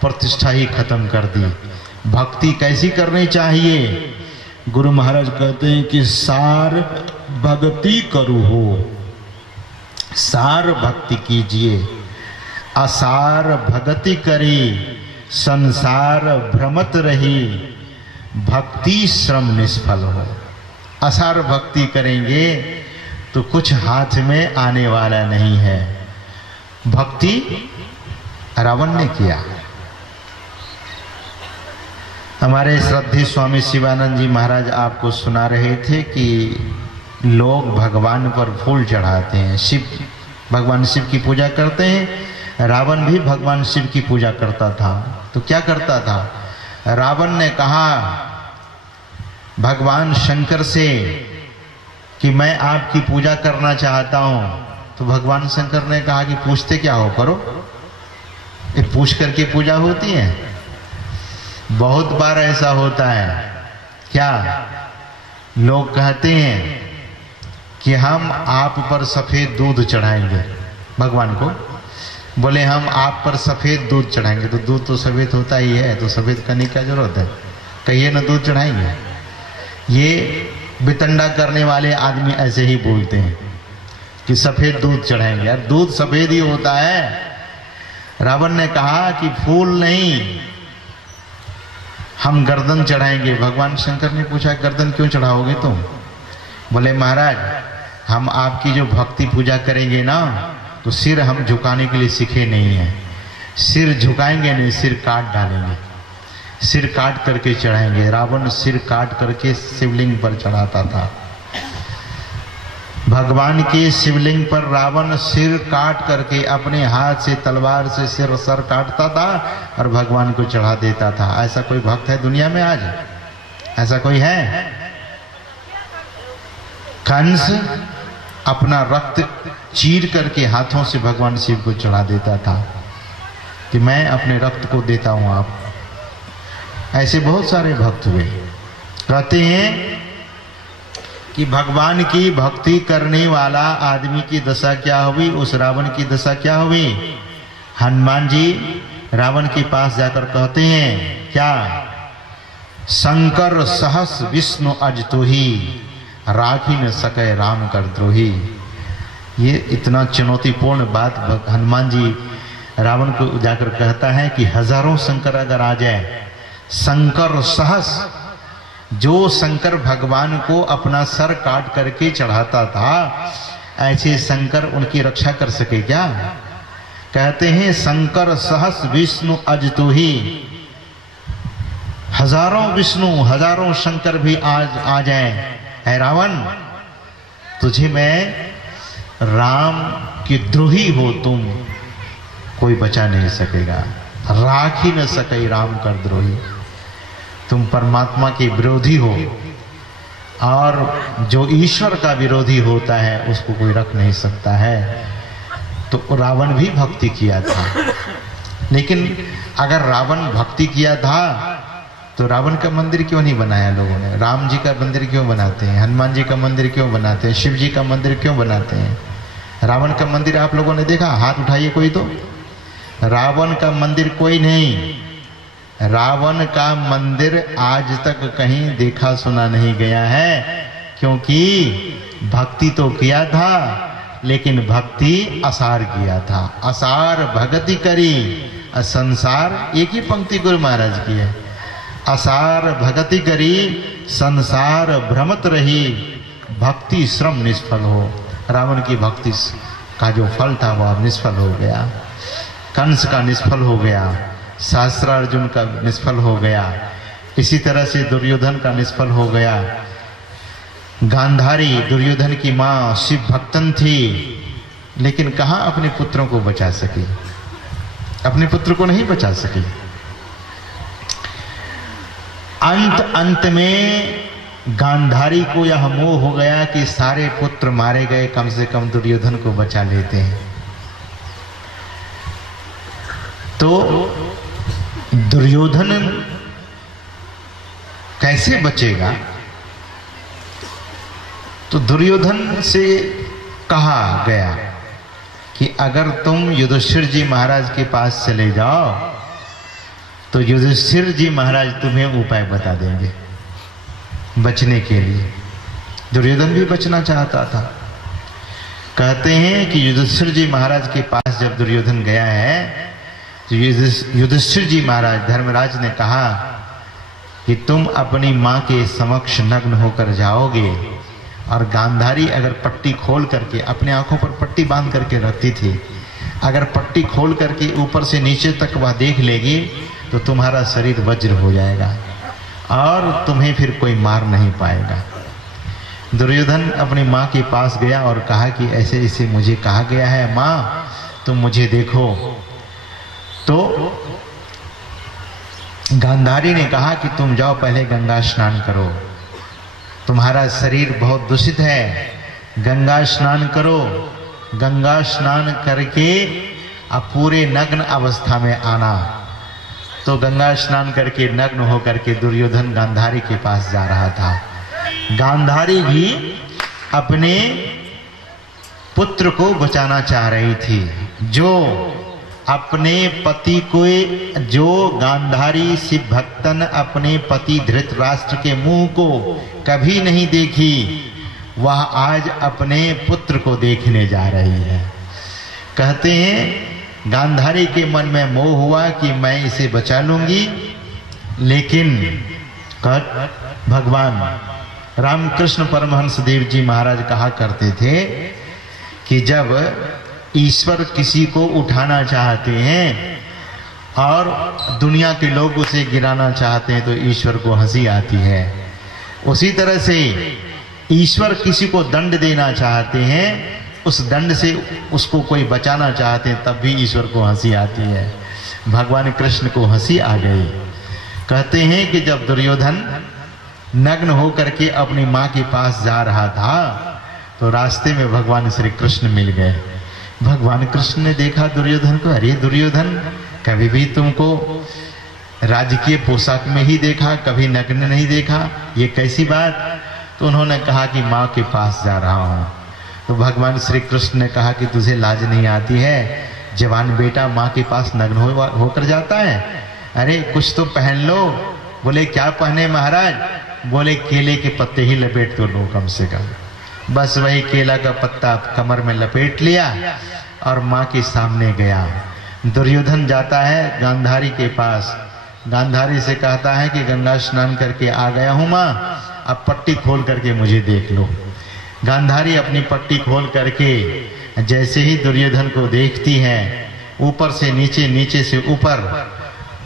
प्रतिष्ठा ही खत्म कर दी। भक्ति कैसी करनी चाहिए? गुरु महाराज कहते हैं कि सार भक्ति करू हो, सार भक्ति कीजिए, असार भगति करी, संसार भ्रमत रही, भक्ति श्रम निष्फल हो। असार भक्ति करेंगे तो कुछ हाथ में आने वाला नहीं है। भक्ति रावण ने किया। हमारे श्रद्धेय स्वामी शिवानंद जी महाराज आपको सुना रहे थे कि लोग भगवान पर फूल चढ़ाते हैं, भगवान शिव की पूजा करते हैं। रावण भी भगवान शिव की पूजा करता था। तो क्या करता था? रावण ने कहा भगवान शंकर से कि मैं आपकी पूजा करना चाहता हूं। तो भगवान शंकर ने कहा कि पूछते क्या हो, करो। ये पूछ करके पूजा होती है? बहुत बार ऐसा होता है। क्या लोग कहते हैं कि हम आप पर सफेद दूध चढ़ाएंगे भगवान को, बोले हम आप पर सफेद दूध चढ़ाएंगे। तो दूध तो सफेद होता ही है, तो सफेद करने की क्या जरूरत है, कहिए ना दूध चढ़ाएंगे। ये बितंडा करने वाले आदमी ऐसे ही बोलते हैं कि सफेद दूध चढ़ाएंगे। यार दूध सफेद ही होता है। रावण ने कहा कि फूल नहीं, हम गर्दन चढ़ाएंगे। भगवान शंकर ने पूछा गर्दन क्यों चढ़ाओगे तुम? बोले महाराज हम आपकी जो भक्ति पूजा करेंगे ना, तो सिर हम झुकाने के लिए सीखे नहीं है। सिर झुकाएंगे नहीं, सिर काट डालेंगे, सिर काट करके चढ़ाएंगे। रावण सिर काट करके शिवलिंग पर चढ़ाता था। भगवान के शिवलिंग पर रावण सिर काट करके अपने हाथ से तलवार से सर काटता था और भगवान को चढ़ा देता था। ऐसा कोई भक्त है दुनिया में आज? ऐसा कोई है? कंस अपना रक्त चीर करके हाथों से भगवान शिव को चढ़ा देता था कि मैं अपने रक्त को देता हूं आप। ऐसे बहुत सारे भक्त हुए। कहते हैं कि भगवान की भक्ति करने वाला आदमी की दशा क्या हुई, उस रावण की दशा क्या हुई। हनुमान जी रावण के पास जाकर कहते हैं क्या, शंकर सहस विष्णु अज तुही, राखी न सके राम कर द्रोही। ये इतना चुनौतीपूर्ण बात हनुमान जी रावण को जाकर कहता है कि हजारों शंकर अगर आ जाए, शंकर सहस, जो शंकर भगवान को अपना सर काट करके चढ़ाता था, ऐसे शंकर उनकी रक्षा कर सके क्या? कहते हैं शंकर सहस विष्णु अज तुही, हजारों विष्णु हजारों शंकर भी आज आ जाए, है रावण तुझे मैं राम की द्रोही हो तुम, कोई बचा नहीं सकेगा। राख ही न सके राम कर द्रोही। तुम परमात्मा के विरोधी हो, और जो ईश्वर का विरोधी होता है उसको कोई रख नहीं सकता है। तो रावण भी भक्ति किया था, लेकिन अगर रावण भक्ति किया था तो रावण का मंदिर क्यों नहीं बनाया लोगों ने? राम जी का मंदिर क्यों बनाते हैं? हनुमान जी का मंदिर क्यों बनाते हैं? शिव जी का मंदिर क्यों बनाते हैं? रावण का मंदिर आप लोगों ने देखा? हाथ उठाइए कोई तो। रावण का मंदिर कोई नहीं। रावण का मंदिर आज तक कहीं देखा सुना नहीं गया है, क्योंकि भक्ति तो किया था, लेकिन भक्ति असार किया था। असार भगति करी संसार, एक ही पंक्ति गुरु महाराज की है। असार भगति करी संसार भ्रमत रही, भक्ति श्रम निष्फल हो। रावण की भक्ति का जो फल था वह निष्फल हो गया। कंस का निष्फल हो गया, सहस्त्रार्जुन का निष्फल हो गया, इसी तरह से दुर्योधन का निष्फल हो गया। गांधारी दुर्योधन की माँ शिव भक्तन थी, लेकिन कहाँ अपने पुत्रों को बचा सकी? अपने पुत्र को नहीं बचा सकी। अंत में गांधारी को यह मोह हो गया कि सारे पुत्र मारे गए, कम से कम दुर्योधन को बचा लेते हैं। तो दुर्योधन कैसे बचेगा? तो दुर्योधन से कहा गया कि अगर तुम युधिष्ठिर जी महाराज के पास चले जाओ तो युधिष्ठिर जी महाराज तुम्हें उपाय बता देंगे बचने के लिए। दुर्योधन भी बचना चाहता था। कहते हैं कि युधिष्ठिर जी महाराज के पास जब दुर्योधन गया है तो युधिष्ठिर जी महाराज धर्मराज ने कहा कि तुम अपनी माँ के समक्ष नग्न होकर जाओगे, और गांधारी अगर पट्टी खोल करके, अपने आंखों पर पट्टी बांध करके रखती थी, अगर पट्टी खोल करके ऊपर से नीचे तक वह देख लेगी तो तुम्हारा शरीर वज्र हो जाएगा और तुम्हें फिर कोई मार नहीं पाएगा। दुर्योधन अपनी माँ के पास गया और कहा कि ऐसे ऐसे मुझे कहा गया है, माँ तुम मुझे देखो। तो गांधारी ने कहा कि तुम जाओ पहले गंगा स्नान करो, तुम्हारा शरीर बहुत दूषित है, गंगा स्नान करो। गंगा स्नान करके अब पूरे नग्न अवस्था में आना। तो गंगा स्नान करके नग्न होकर के दुर्योधन गांधारी के पास जा रहा था। गांधारी भी अपने पुत्र को बचाना चाह रही थी, जो अपने पति को, जो गांधारी शिव भक्तन अपने पति धृतराष्ट्र के मुंह को कभी नहीं देखी, वह आज अपने पुत्र को देखने जा रही है। कहते हैं गांधारी के मन में मोह हुआ कि मैं इसे बचा लूंगी, लेकिन भगवान रामकृष्ण परमहंस देव जी महाराज कहा करते थे कि जब ईश्वर किसी को उठाना चाहते हैं और दुनिया के लोग उसे गिराना चाहते हैं तो ईश्वर को हंसी आती है। उसी तरह से ईश्वर किसी को दंड देना चाहते हैं, उस दंड से उसको कोई बचाना चाहते हैं, तब भी ईश्वर को हंसी आती है। भगवान कृष्ण को हंसी आ गई। कहते हैं कि जब दुर्योधन नग्न होकर के अपनी माँ के पास जा रहा था तो रास्ते में भगवान श्री कृष्ण मिल गए। भगवान कृष्ण ने देखा दुर्योधन को, अरे दुर्योधन, कभी भी तुमको राजकीय पोशाक में ही देखा, कभी नग्न नहीं देखा, ये कैसी बात? तो उन्होंने कहा कि माँ के पास जा रहा हूँ। तो भगवान श्री कृष्ण ने कहा कि तुझे लाज नहीं आती है? जवान बेटा माँ के पास नग्न होकर जाता है? अरे कुछ तो पहन लो। बोले क्या पहने महाराज? बोले केले के पत्ते ही लपेट तो लो कम से कम। बस वही केला का पत्ता कमर में लपेट लिया और माँ के सामने गया। दुर्योधन जाता है गांधारी के पास, गांधारी से कहता है कि गंगा स्नान करके आ गया हूँ माँ, अब पट्टी खोल करके मुझे देख लो। गांधारी अपनी पट्टी खोल करके जैसे ही दुर्योधन को देखती है, ऊपर से नीचे, नीचे से ऊपर,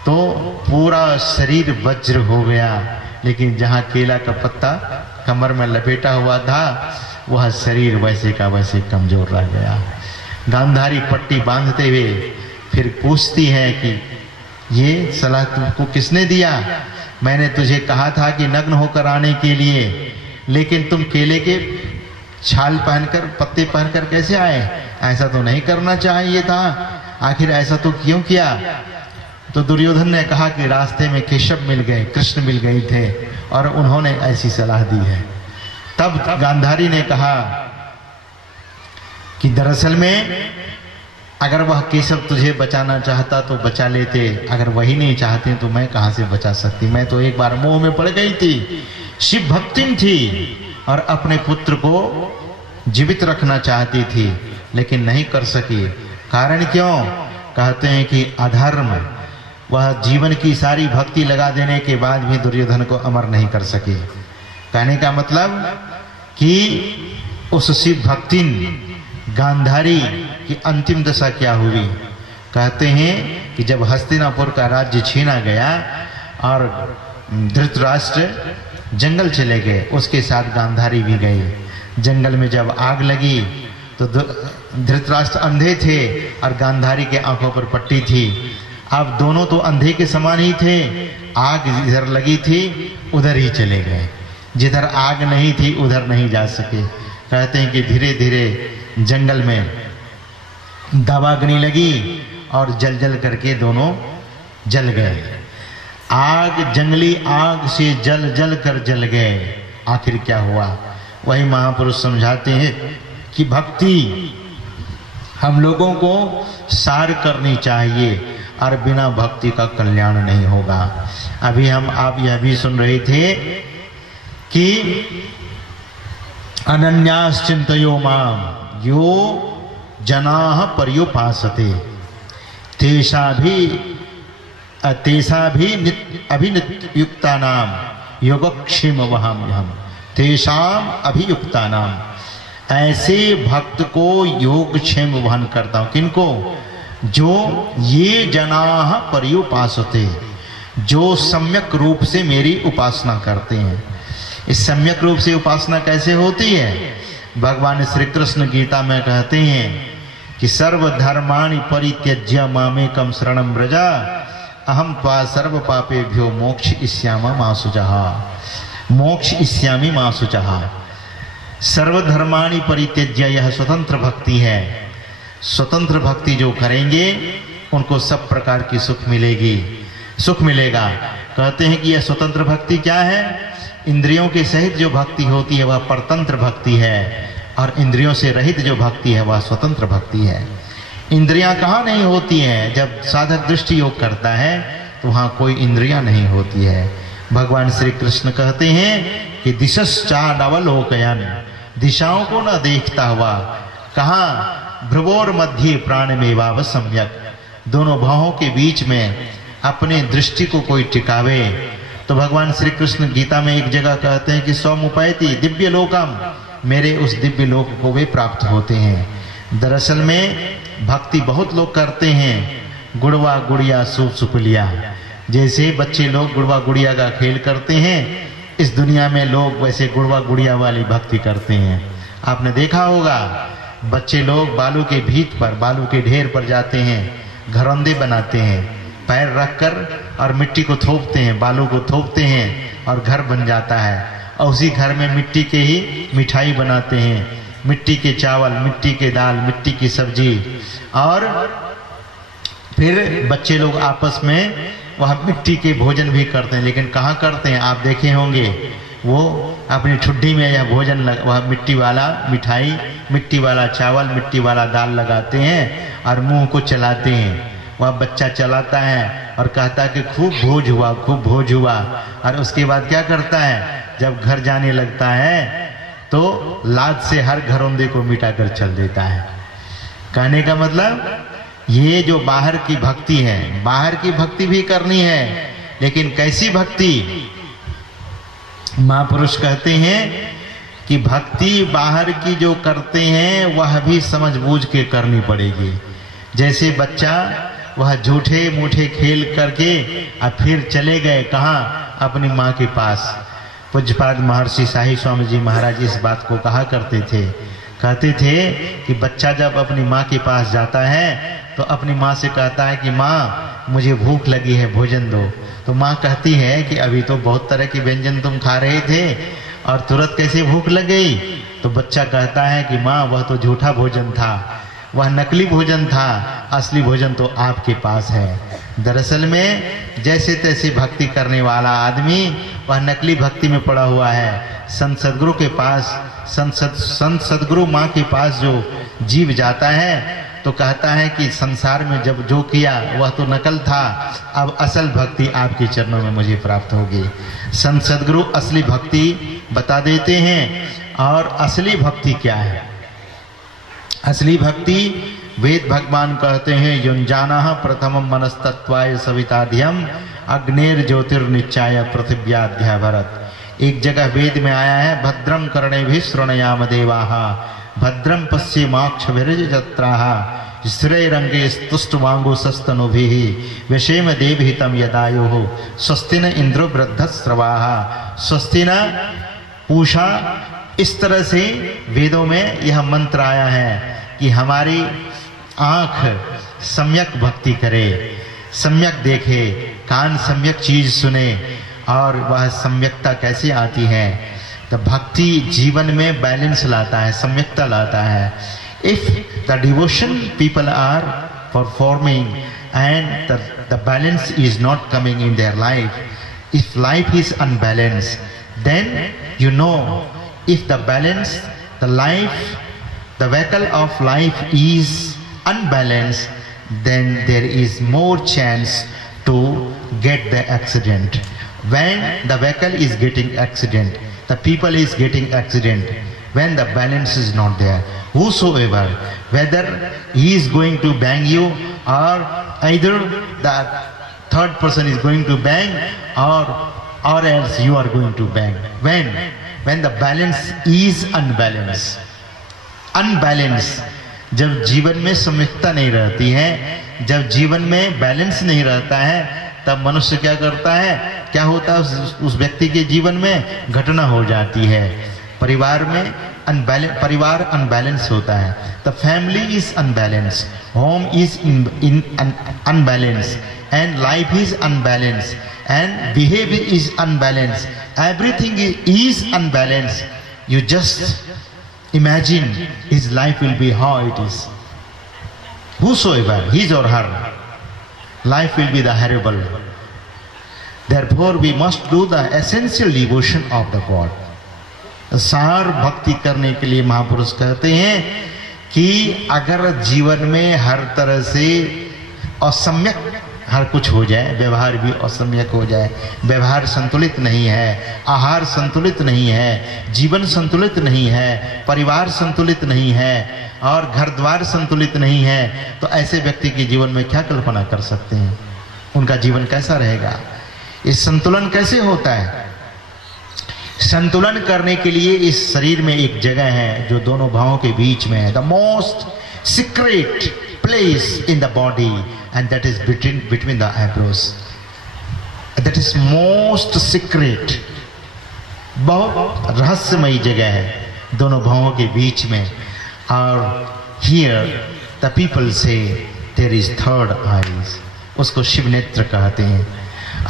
तो पूरा शरीर वज्र हो गया, लेकिन जहाँ केला का पत्ता कमर में लपेटा हुआ था वह शरीर वैसे का वैसे कमजोर रह गया। गांधारी पट्टी बांधते हुए फिर पूछती है कि ये सलाह तुमको किसने दिया? मैंने तुझे कहा था कि नग्न होकर आने के लिए, लेकिन तुम केले के छाल पहनकर, पत्ते पहनकर कैसे आए? ऐसा तो नहीं करना चाहिए था, आखिर ऐसा तो क्यों किया? तो दुर्योधन ने कहा कि रास्ते में केशव मिल गए, कृष्ण मिल गए थे और उन्होंने ऐसी सलाह दी है। तब गांधारी ने कहा कि दरअसल में अगर वह केशव तुझे बचाना चाहता तो बचा लेते, अगर वही नहीं चाहते तो मैं कहां से बचा सकती? मैं तो एक बार मोह में पड़ गई थी, शिव भक्तिन थी और अपने पुत्र को जीवित रखना चाहती थी, लेकिन नहीं कर सकी। कारण क्यों? कहते हैं कि अधर्म, वह जीवन की सारी भक्ति लगा देने के बाद भी दुर्योधन को अमर नहीं कर सके। कहने का मतलब कि उस शिव भक्तिन गांधारी की अंतिम दशा क्या हुई? कहते हैं कि जब हस्तिनापुर का राज्य छीना गया और धृतराष्ट्र जंगल चले गए, उसके साथ गांधारी भी गई। जंगल में जब आग लगी तो धृतराष्ट्र अंधे थे और गांधारी के आंखों पर पट्टी थी। अब दोनों तो अंधे के समान ही थे, आग जिधर लगी थी उधर ही चले गए, जिधर आग नहीं थी उधर नहीं जा सके। कहते हैं कि धीरे धीरे जंगल में दावाग्नि लगी और जल जल करके दोनों जल गए। आग, जंगली आग से जल जल कर जल गए। आखिर क्या हुआ? वही महापुरुष समझाते हैं कि भक्ति हम लोगों को सार करनी चाहिए और बिना भक्ति का कल्याण नहीं होगा। अभी आप यह भी सुन रहे थे कि अनन्याश्चिन्तयो माम यो जनाः पर्युपासते तेषाभि अभियुक्तानां योगक्षेम वहाम्यहम्। तेषाम अभियुक्तानां, ऐसे भक्त को योगक्षेम वहन करता हूँ। किनको? जो ये जनाः पर्युपासते, जो सम्यक रूप से मेरी उपासना करते हैं। इस सम्यक रूप से उपासना कैसे होती है? भगवान श्री कृष्ण गीता में कहते हैं कि सर्वधर्माणि परित्यज्य मामेकं शरणं व्रज अहम त्वा सर्व पापेभ्यो मोक्षयिष्यामि मा शुचः। मोक्षयिष्यामि मा शुचः। सर्वधर्माणि परित्यज्य, यह स्वतंत्र भक्ति है। स्वतंत्र भक्ति जो करेंगे उनको सब प्रकार की सुख मिलेगा। कहते हैं कि यह स्वतंत्र भक्ति क्या है? इंद्रियों के सहित जो भक्ति होती है वह परतंत्र भक्ति है, और इंद्रियों से रहित जो भक्ति है वह स्वतंत्र भक्ति है। इंद्रियां कहाँ नहीं होती हैं? जब साधक दृष्टि योग करता है तो वहाँ कोई इंद्रियां नहीं होती है। भगवान श्री कृष्ण कहते हैं कि दिशश्चानवलोकयन्, दिशाओं को न देखता हुआ, कहाँ? भ्रुवोर मध्य प्राणमेवाव सम्यक, दोनों भावों के बीच में अपने दृष्टि को कोई टिकावे। तो भगवान श्री कृष्ण गीता में एक जगह कहते हैं कि स्वमुपैति दिव्य लोकम, मेरे उस दिव्य लोक को वे प्राप्त होते हैं। दरअसल में भक्ति बहुत लोग करते हैं, गुड़वा गुड़िया सूप सुपलिया, जैसे बच्चे लोग गुड़वा गुड़िया का खेल करते हैं, इस दुनिया में लोग वैसे गुड़वा गुड़िया वाली भक्ति करते हैं। आपने देखा होगा बच्चे लोग बालू के भीत पर, बालू के ढेर पर जाते हैं, घरौंदे बनाते हैं, पैर रखकर और मिट्टी को थोपते हैं, बालू को थोपते हैं और घर बन जाता है। और उसी घर में मिट्टी के ही मिठाई बनाते हैं, मिट्टी के चावल, मिट्टी के दाल, मिट्टी की सब्जी, और फिर बच्चे लोग आपस में वह मिट्टी के भोजन भी करते हैं। लेकिन कहाँ करते हैं? आप देखे होंगे वो अपनी ठुड्डी में यह भोजन वह मिट्टी वाला मिठाई, मिट्टी वाला चावल, मिट्टी वाला दाल लगाते हैं और मुंह को चलाते हैं। वह बच्चा चलाता है और कहता है कि खूब भोज हुआ, खूब भोज हुआ, और उसके बाद क्या करता है? जब घर जाने लगता है तो लात से हर घरौंदे को मिटाकर चल देता है। कहने का मतलब ये जो बाहर की भक्ति है, बाहर की भक्ति भी करनी है, लेकिन कैसी भक्ति? महापुरुष कहते हैं कि भक्ति बाहर की जो करते हैं वह भी समझ बूझ के करनी पड़ेगी। जैसे बच्चा वह झूठे मूठे खेल करके और फिर चले गए कहाँ? अपनी माँ के पास। पूज्यपाद महर्षि शाही स्वामी जी महाराज इस बात को कहा करते थे, कहते थे कि बच्चा जब अपनी माँ के पास जाता है तो अपनी माँ से कहता है कि माँ मुझे भूख लगी है, भोजन दो। तो माँ कहती है कि अभी तो बहुत तरह के व्यंजन तुम खा रहे थे और तुरंत कैसे भूख लग गई। तो बच्चा कहता है कि माँ वह तो झूठा भोजन था, वह नकली भोजन था, असली भोजन तो आपके पास है। दरअसल में जैसे तैसे भक्ति करने वाला आदमी वह नकली भक्ति में पड़ा हुआ है। संत सदगुरु के पास, संत सदगुरु माँ के पास जो जीव जाता है तो कहता है कि संसार में जब जो किया वह तो नकल था, अब असल भक्ति आपके चरणों में मुझे प्राप्त होगी। संत सदगुरु असली भक्ति बता देते हैं। और असली भक्ति क्या है? असली भक्ति वेद भगवान कहते हैं युंजाना प्रथमम मनस्तत्वाय सविताध्यम अग्नेर ज्योतिर्निचाय पृथिव्याध्या भरत। एक जगह वेद में आया है भद्रम कर्णेभिः शृणुयाम देवाः भद्रम पश्येमाक्षभिर्यजत्राः श्रेयरंगे स्तुष्टवांगो सस्तनुभिः विषेम देवहितं यदायुः स्वस्ति न इंद्रो वृद्धस्रवाः स्वस्ति न पूषा। इस तरह से वेदों में यह मंत्र आया है कि हमारी आँख सम्यक भक्ति करे, सम्यक देखे, कान सम्यक चीज सुने। और वह सम्यकता कैसे आती है? तो भक्ति जीवन में बैलेंस लाता है, सम्यकता लाता है। If the devotion people are performing and the balance is not coming in their life, if life is unbalance, then you know if the balance, the life, the vehicle of life is unbalanced, then there is more chance to get the accident. When the vehicle is getting accident, the people is getting accident, when the balance is not there. Whosoever, whether he is going to bang you or either the third person is going to bang or else you are going to bang. When the balance is unbalanced, जब जीवन में सम्यकता नहीं रहती है, जब जीवन में balance नहीं रहता है, तब मनुष्य क्या करता है? क्या होता है उस व्यक्ति के जीवन में? घटना हो जाती है। परिवार में परिवार अनबैलेंस होता है। The family is unbalance, home is in unbalance and life is unbalance and behavior is unbalanced, everything is unbalanced. You just imagine his life will be how it is. Whosoever, his or her life will be the horrible. Therefore we must do the essential devotion of the God. सार भक्ति करने के लिए महापुरुष कहते हैं कि अगर जीवन में हर तरह से असम्यक हर कुछ हो जाए, व्यवहार भी असम्यक हो जाए, व्यवहार संतुलित नहीं है, आहार संतुलित नहीं है, जीवन संतुलित नहीं है, परिवार संतुलित नहीं है और घर द्वार संतुलित नहीं है, तो ऐसे व्यक्ति के जीवन में क्या कल्पना कर सकते हैं? उनका जीवन कैसा रहेगा? इस संतुलन कैसे होता है? संतुलन करने के लिए इस शरीर में एक जगह है जो दोनों भावों के बीच में है, the most secret place in the body, and that is between the eyebrows. That is most secret, बहुत रहस्यमयी जगह है दोनों भावों के बीच में। और here the people say there is third eyes, उसको शिव नेत्र कहते हैं।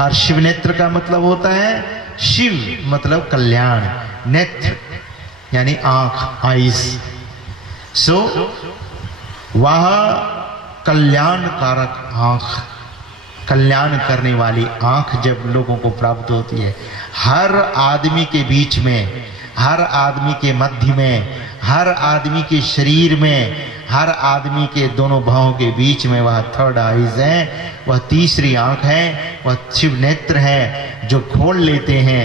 और शिव नेत्र का मतलब होता है, शिव मतलब कल्याण, नेत्र यानी आँख, आइस। सो वह कल्याणकारक आँख, कल्याण करने वाली आँख जब लोगों को प्राप्त होती है, हर आदमी के बीच में, हर आदमी के मध्य में, हर आदमी के शरीर में, हर आदमी के दोनों भावों के बीच में वह थर्ड आइज है, वह तीसरी आँख है, वह शिव नेत्र है। जो खोल लेते हैं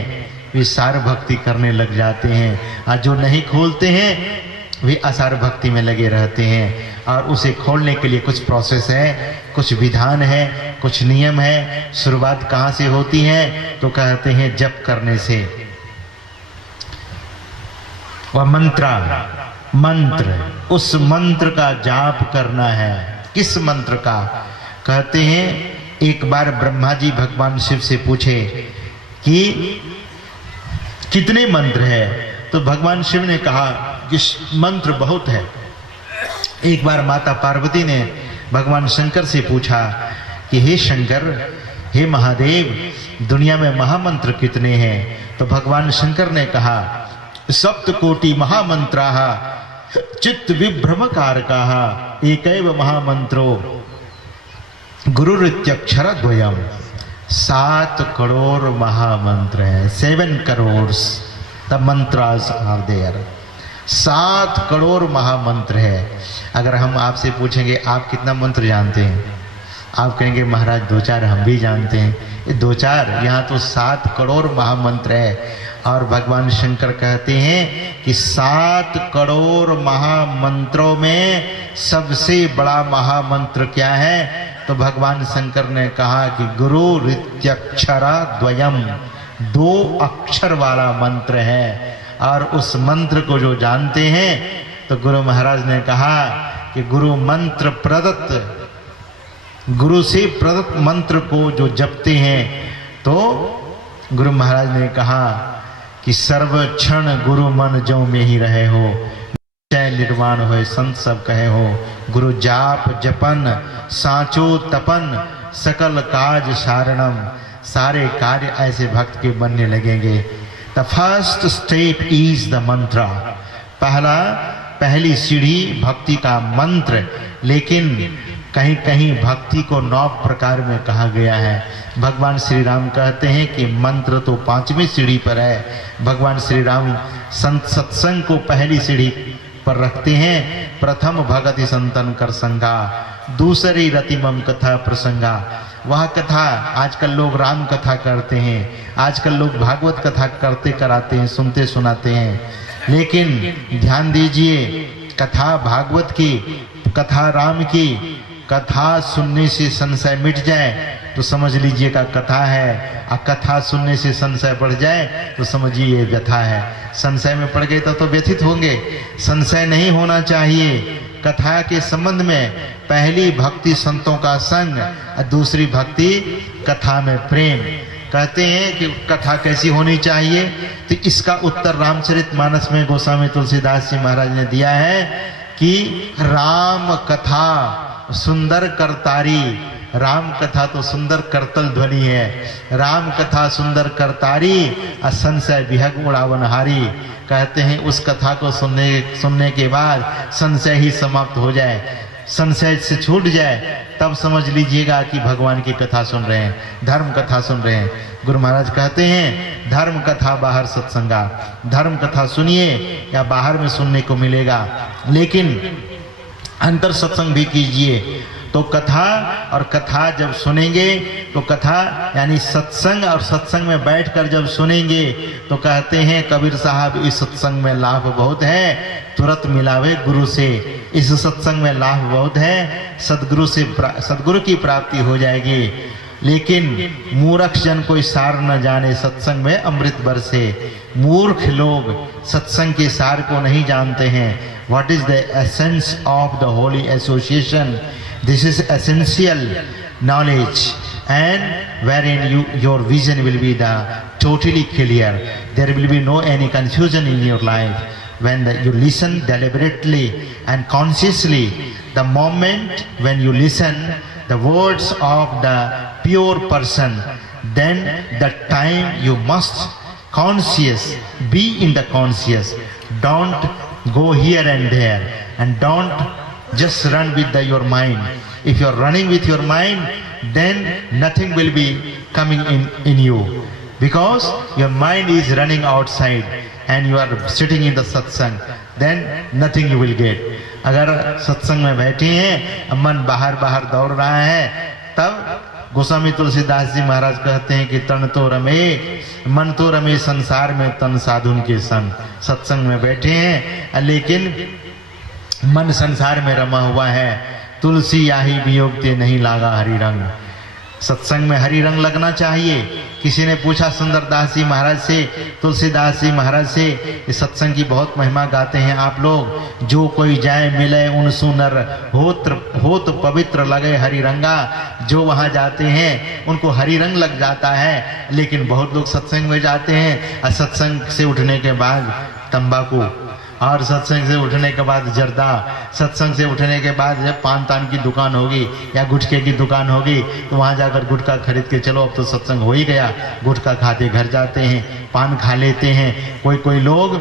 वे सार भक्ति करने लग जाते हैं, और जो नहीं खोलते हैं वे असार भक्ति में लगे रहते हैं। और उसे खोलने के लिए कुछ प्रोसेस है, कुछ विधान है, कुछ नियम है। शुरुआत कहाँ से होती है? तो कहते हैं जप करने से। वह मंत्र, उस मंत्र का जाप करना है। किस मंत्र का? कहते हैं एक बार ब्रह्मा जी भगवान शिव से पूछे कि कितने मंत्र है? तो भगवान शिव ने कहा कि मंत्र बहुत है। एक बार माता पार्वती ने भगवान शंकर से पूछा कि हे शंकर, हे महादेव, दुनिया में महामंत्र कितने हैं? तो भगवान शंकर ने कहा, सप्तकोटि महामंत्राः चित्त विभ्रमकारकाः एकैव महामंत्रो गुरुरित्यक्षर द्वयम्। 7 करोड़ महामंत्र है, 7 crore the mantras are there. 7 crore महामंत्र है। अगर हम आपसे पूछेंगे आप कितना मंत्र जानते हैं, आप कहेंगे महाराज 2-4 हम भी जानते हैं। ये 2-4, यहाँ तो 7 करोड़ महामंत्र है। और भगवान शंकर कहते हैं कि 7 करोड़ महामंत्रों में सबसे बड़ा महामंत्र क्या है? तो भगवान शंकर ने कहा कि गुरु रित्यक्षरा द्वयम, 2 अक्षर वाला मंत्र है। और उस मंत्र को जो जानते हैं, तो गुरु महाराज ने कहा कि गुरु मंत्र प्रदत्त, गुरु से प्रदत्त मंत्र को जो जपते हैं, तो गुरु महाराज ने कहा कि सर्व क्षण गुरु मन जो में ही रहे हो, निश्चय निर्वाण हो, संत सब कहे हो। गुरु जाप जपन साचो तपन सकल काज सारणम, सारे कार्य ऐसे भक्त के बनने लगेंगे। The first step is the मंत्र, पहली सीढ़ी भक्ति का मंत्र। लेकिन कहीं कहीं भक्ति को 9 प्रकार में कहा गया है। भगवान श्री राम कहते हैं कि मंत्र तो 5वीं सीढ़ी पर है। भगवान श्री राम संत सत्संग को पहली सीढ़ी पर रखते हैं। प्रथम भगति संतन कर संगा, दूसरी रतिमम कथा प्रसंगा। वह कथा, आजकल लोग राम कथा करते हैं, आजकल लोग भागवत कथा करते कराते हैं, सुनते सुनाते हैं। लेकिन ध्यान दीजिए, कथा भागवत की, कथा राम की, कथा सुनने से संशय मिट जाए तो समझ लीजिएगा कथा है, और कथा सुनने से संशय बढ़ जाए तो समझिए ये व्यथा है। संशय में पड़ गए तो व्यथित होंगे। संशय नहीं होना चाहिए। कथा के संबंध में पहली भक्ति संतों का संग, और दूसरी भक्ति कथा में प्रेम। कहते हैं कि कथा कैसी होनी चाहिए, तो इसका उत्तर रामचरितमानस में गोस्वामी तुलसीदास जी महाराज ने दिया है कि राम कथा सुंदर करतारी। राम कथा तो सुंदर करतल ध्वनि है। राम कथा सुंदर करतारी, असंशय विहग उड़ावनहारी। कहते हैं उस कथा को सुनने के बाद संशय ही समाप्त हो जाए, संशय से छूट जाए, तब समझ लीजिएगा कि भगवान की कथा सुन रहे हैं, धर्म कथा सुन रहे हैं। गुरु महाराज कहते हैं धर्म कथा बाहर सत्संगा। धर्म कथा सुनिए या बाहर में सुनने को मिलेगा, लेकिन अंतर सत्संग भी कीजिए। तो कथा और कथा जब सुनेंगे तो कथा यानी सत्संग, और सत्संग में बैठकर जब सुनेंगे तो कहते हैं कबीर साहब इस सत्संग में लाभ बहुत है, तुरंत मिलावे गुरु से। इस सत्संग में लाभ बहुत है, सदगुरु की प्राप्ति हो जाएगी। लेकिन मूर्ख जन कोई सार न जाने, सत्संग में अमृत बरसे। मूर्ख लोग सत्संग के सार को नहीं जानते हैं। What is the essence of the holy association? This is essential knowledge, and wherein your vision will be the totally clear. There will be no any confusion in your life. When you listen deliberately and consciously, the moment when you listen the words of the pure person, then the time you must conscious, be in the conscious. Don't go here and there, and don't just run with your mind. If you are running with your mind, then nothing will be coming in you, because your mind is running outside and you are sitting in the satsang, then nothing you will get. अगर सत्संग में बैठे हैं, मन बाहर बाहर दौड़ रहा है, तब गोस्वामी तुलसीदास जी महाराज कहते हैं कि तन तो रमे, मन तो रमे संसार में, तन साधुन के संग। सत्संग में बैठे हैं लेकिन मन संसार में रमा हुआ है। तुलसी याही वियोग ते नहीं लागा हरि रंग। सत्संग में हरि रंग लगना चाहिए। किसी ने पूछा सुंदरदास जी महाराज से, तुलसीदास जी महाराज से, इस सत्संग की बहुत महिमा गाते हैं आप लोग। जो कोई जाए मिले उन सुनर, होत पवित्र लगे हरि रंगा। जो वहाँ जाते हैं उनको हरि रंग लग जाता है। लेकिन बहुत लोग सत्संग में जाते हैं और सत्संग से उठने के बाद तंबाकू और सत्संग से उठने के बाद जर्दा, सत्संग से उठने के बाद जब पान तान की दुकान होगी या गुटखे की दुकान होगी तो वहाँ जाकर गुटखा खरीद के चलो अब तो सत्संग हो ही गया, गुटखा खाते घर जाते हैं, पान खा लेते हैं। कोई लोग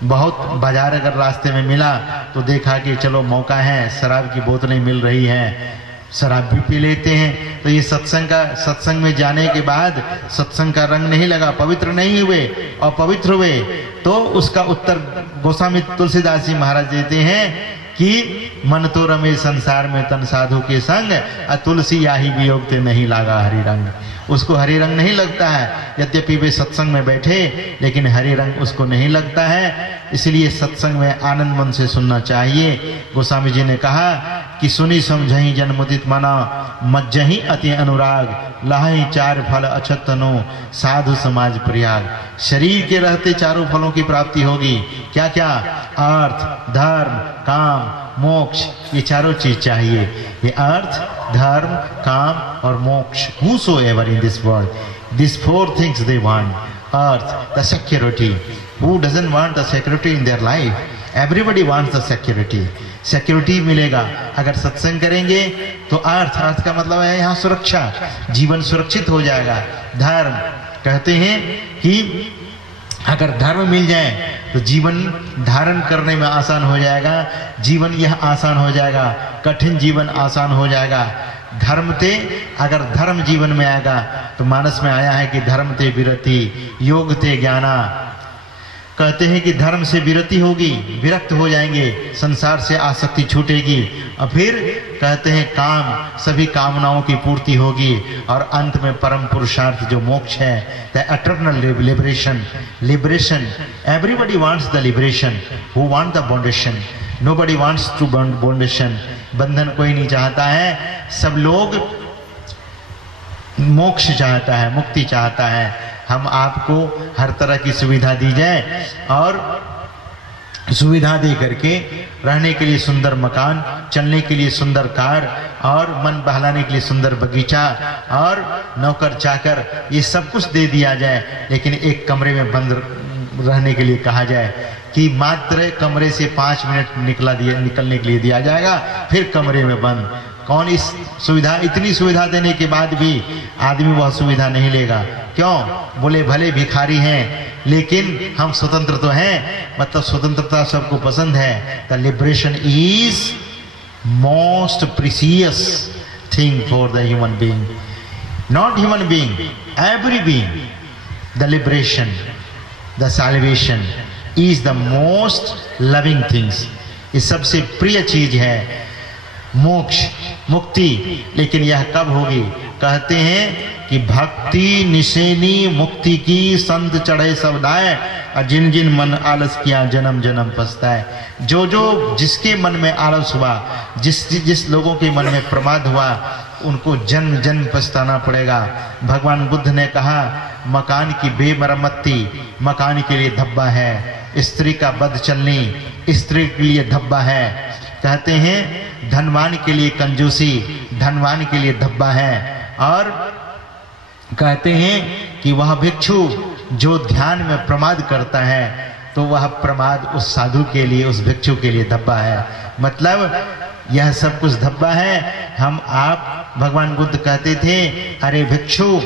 बहुत बाजार अगर रास्ते में मिला तो देखा कि चलो मौका है, शराब की बोतलें मिल रही हैं, शराब भी पी लेते हैं। तो ये सत्संग में जाने के बाद सत्संग का रंग नहीं लगा, पवित्र नहीं हुए और पवित्र हुए तो उसका उत्तर गोस्वामी तुलसीदास जी महाराज देते हैं कि मन तो रमे संसार में तन साधु के संग, तुलसी याही वियोग ते नहीं लागा हरि रंग। उसको हरि रंग नहीं लगता है, यद्यपि वे सत्संग में बैठे लेकिन हरि रंग उसको नहीं लगता है। इसलिए सत्संग में आनंद मन से सुनना चाहिए। गोस्वामी जी ने कहा कि सुनी समझही जन्मुदित मना, मज्जही अति अनुराग, लहई चार फल अछत तनु, साधु समाज प्रयाग। शरीर के रहते चारों फलों की प्राप्ति होगी। क्या क्या? अर्थ, धर्म, काम, मोक्ष, ये चारों चीज चाहिए। ये अर्थ, धर्म, काम और मोक्ष। Whosoever in this world, these four things they want. Earth, the security. Who doesn't want the security in their life? Everybody wants the security. Security मिलेगा अगर सत्संग करेंगे तो। अर्थ का मतलब है यहाँ सुरक्षा, जीवन सुरक्षित हो जाएगा। धर्म, कहते हैं कि अगर धर्म मिल जाए तो जीवन धारण करने में आसान हो जाएगा, जीवन यह आसान हो जाएगा, कठिन जीवन आसान हो जाएगा। धर्म ते, अगर धर्म जीवन में आएगा तो मानस में आया है कि धर्म ते विरति, योग ते ज्ञाना। कहते हैं कि धर्म से विरति होगी, विरक्त हो जाएंगे, संसार से आसक्ति छूटेगी और फिर कहते हैं काम, सभी कामनाओं की पूर्ति होगी और अंत में परम पुरुषार्थ जो मोक्ष है, the eternal liberation. Liberation, everybody wants the liberation. Who want the bondation? Nobody wants to bondation. बंधन कोई नहीं चाहता है, सब लोग मोक्ष चाहता है, मुक्ति चाहता है। हम आपको हर तरह की सुविधा दी जाए और सुविधा दे करके रहने के लिए सुंदर मकान, चलने के लिए सुंदर कार और मन बहलाने के लिए सुंदर बगीचा और नौकर चाकर, ये सब कुछ दे दिया जाए, लेकिन एक कमरे में बंद रहने के लिए कहा जाए कि मात्र कमरे से 5 मिनट निकलने के लिए दिया जाएगा, फिर कमरे में बंद। कौन इस सुविधा, इतनी सुविधा देने के बाद भी आदमी वह सुविधा नहीं लेगा? क्यों? बोले भले भिखारी हैं लेकिन हम स्वतंत्र तो हैं, मतलब स्वतंत्रता सबको पसंद है। The liberation is most precious thing for the human being, not human being, every being. The liberation, the salvation is the most loving things. ये सबसे प्रिय चीज है, मोक्ष, मुक्ति। लेकिन यह कब होगी? कहते हैं कि भक्ति निशेनी मुक्ति की, संत चढ़े सब दाए, और जिन जिन मन आलस किया जन्म जन्म पछताए। जो जिसके मन में आलस हुआ, जिस लोगों के मन में प्रमाद हुआ, उनको जन्म जन्म पछताना पड़ेगा। भगवान बुद्ध ने कहा मकान की बेमरम्मती मकान के लिए धब्बा है, स्त्री का बद चलनी स्त्री के लिए धब्बा है। कहते हैं धनवान के लिए कंजूसी धनवान के लिए धब्बा है। और कहते हैं कि वह भिक्षु जो ध्यान में प्रमाद करता है तो वह प्रमाद उस साधु के लिए, उस भिक्षु के लिए धब्बा है। मतलब यह सब कुछ धब्बा है। हम आप, भगवान बुद्ध कहते थे अरे भिक्षु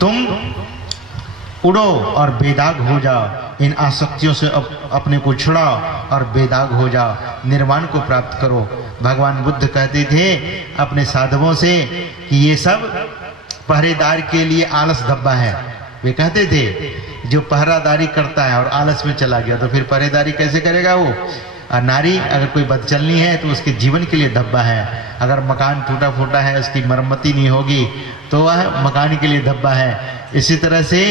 तुम उड़ो और बेदाग हो जाओ, इन आसक्तियों से अपने को छुड़ाओ और बेदाग हो जाओ, निर्वाण को प्राप्त करो। भगवान बुद्ध कहते थे अपने साधवों से कि ये सब पहरेदार के लिए आलस धब्बा है। वे कहते थे जो पहरादारी करता है और आलस में चला गया तो फिर पहरेदारी कैसे करेगा वो? और नारी अगर कोई बदचलनी है तो उसके जीवन के लिए धब्बा है। अगर मकान टूटा फूटा है, उसकी मरम्मती नहीं होगी तो वह मकान के लिए धब्बा है। इसी तरह से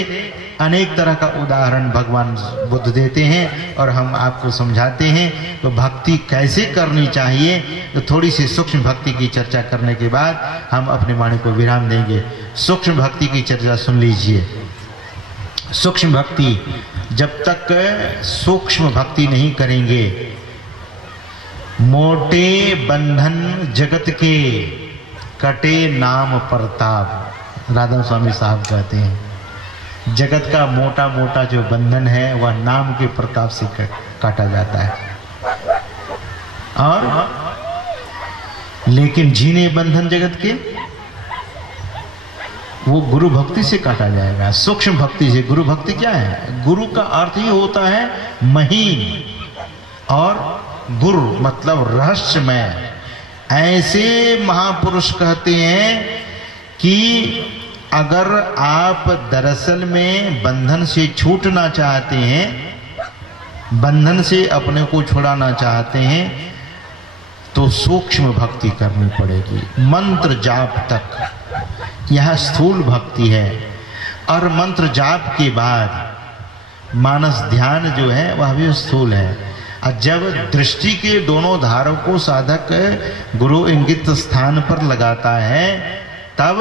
अनेक तरह का उदाहरण भगवान बुद्ध देते हैं और हम आपको समझाते हैं। तो भक्ति कैसे करनी चाहिए, तो थोड़ी सी सूक्ष्म भक्ति की चर्चा करने के बाद हम अपने वाणी को विराम देंगे। सूक्ष्म भक्ति की चर्चा सुन लीजिए। सूक्ष्म भक्ति, जब तक सूक्ष्म भक्ति नहीं करेंगे, मोटे बंधन जगत के कटे नाम प्रताप। राधा स्वामी साहब कहते हैं जगत का मोटा मोटा जो बंधन है वह नाम के प्रताप से कटे। काटा जाता है। और लेकिन जीने बंधन जगत के वो गुरु भक्ति से काटा जाएगा, सूक्ष्म भक्ति से। गुरु भक्ति क्या है? गुरु का अर्थ ही होता है महीन, और गुरु मतलब रहस्यमय। ऐसे महापुरुष कहते हैं कि अगर आप दरअसल में बंधन से छूटना चाहते हैं, बंधन से अपने को छुड़ाना चाहते हैं, तो सूक्ष्म भक्ति करनी पड़ेगी, मंत्र जाप तक। यह स्थूल भक्ति है। और मंत्र जाप के बाद मानस ध्यान जो है वह भी स्थूल है। और जब दृष्टि के दोनों धारों को साधक गुरु इंगित स्थान पर लगाता है, तब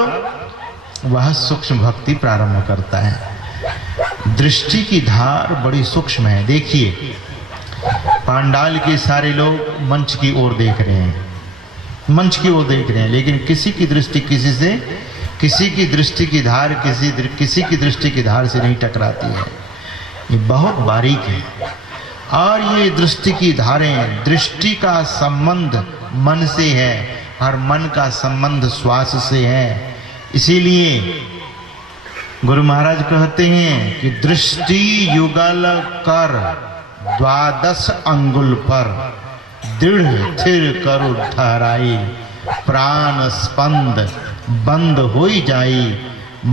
वह सूक्ष्म भक्ति प्रारंभ करता है। दृष्टि की धार बड़ी सूक्ष्म है। देखिए, पांडाल के सारे लोग मंच की ओर देख रहे हैं, मंच की ओर देख रहे हैं, लेकिन किसी की दृष्टि किसी की दृष्टि की धार किसी की दृष्टि की धार से नहीं टकराती है। ये बहुत बारीक है। और ये दृष्टि की धारें, दृष्टि का संबंध मन से है और मन का संबंध श्वास से है। इसीलिए गुरु महाराज कहते हैं कि दृष्टि युगल कर 12 अंगुल पर, दृढ़ थिर करु ठहराई, प्राण स्पंद बंद होई जाई,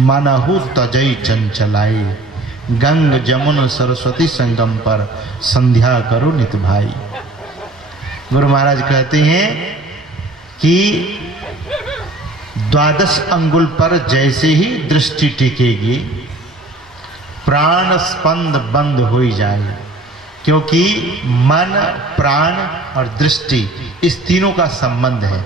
मनहु तजई चंचलाई, गंग जमुन सरस्वती संगम पर संध्या करो नित भाई। गुरु महाराज कहते हैं कि 12 अंगुल पर जैसे ही दृष्टि टिकेगी, प्राण स्पंद बंद हो जाए, क्योंकि मन, प्राण और दृष्टि इस तीनों का संबंध है।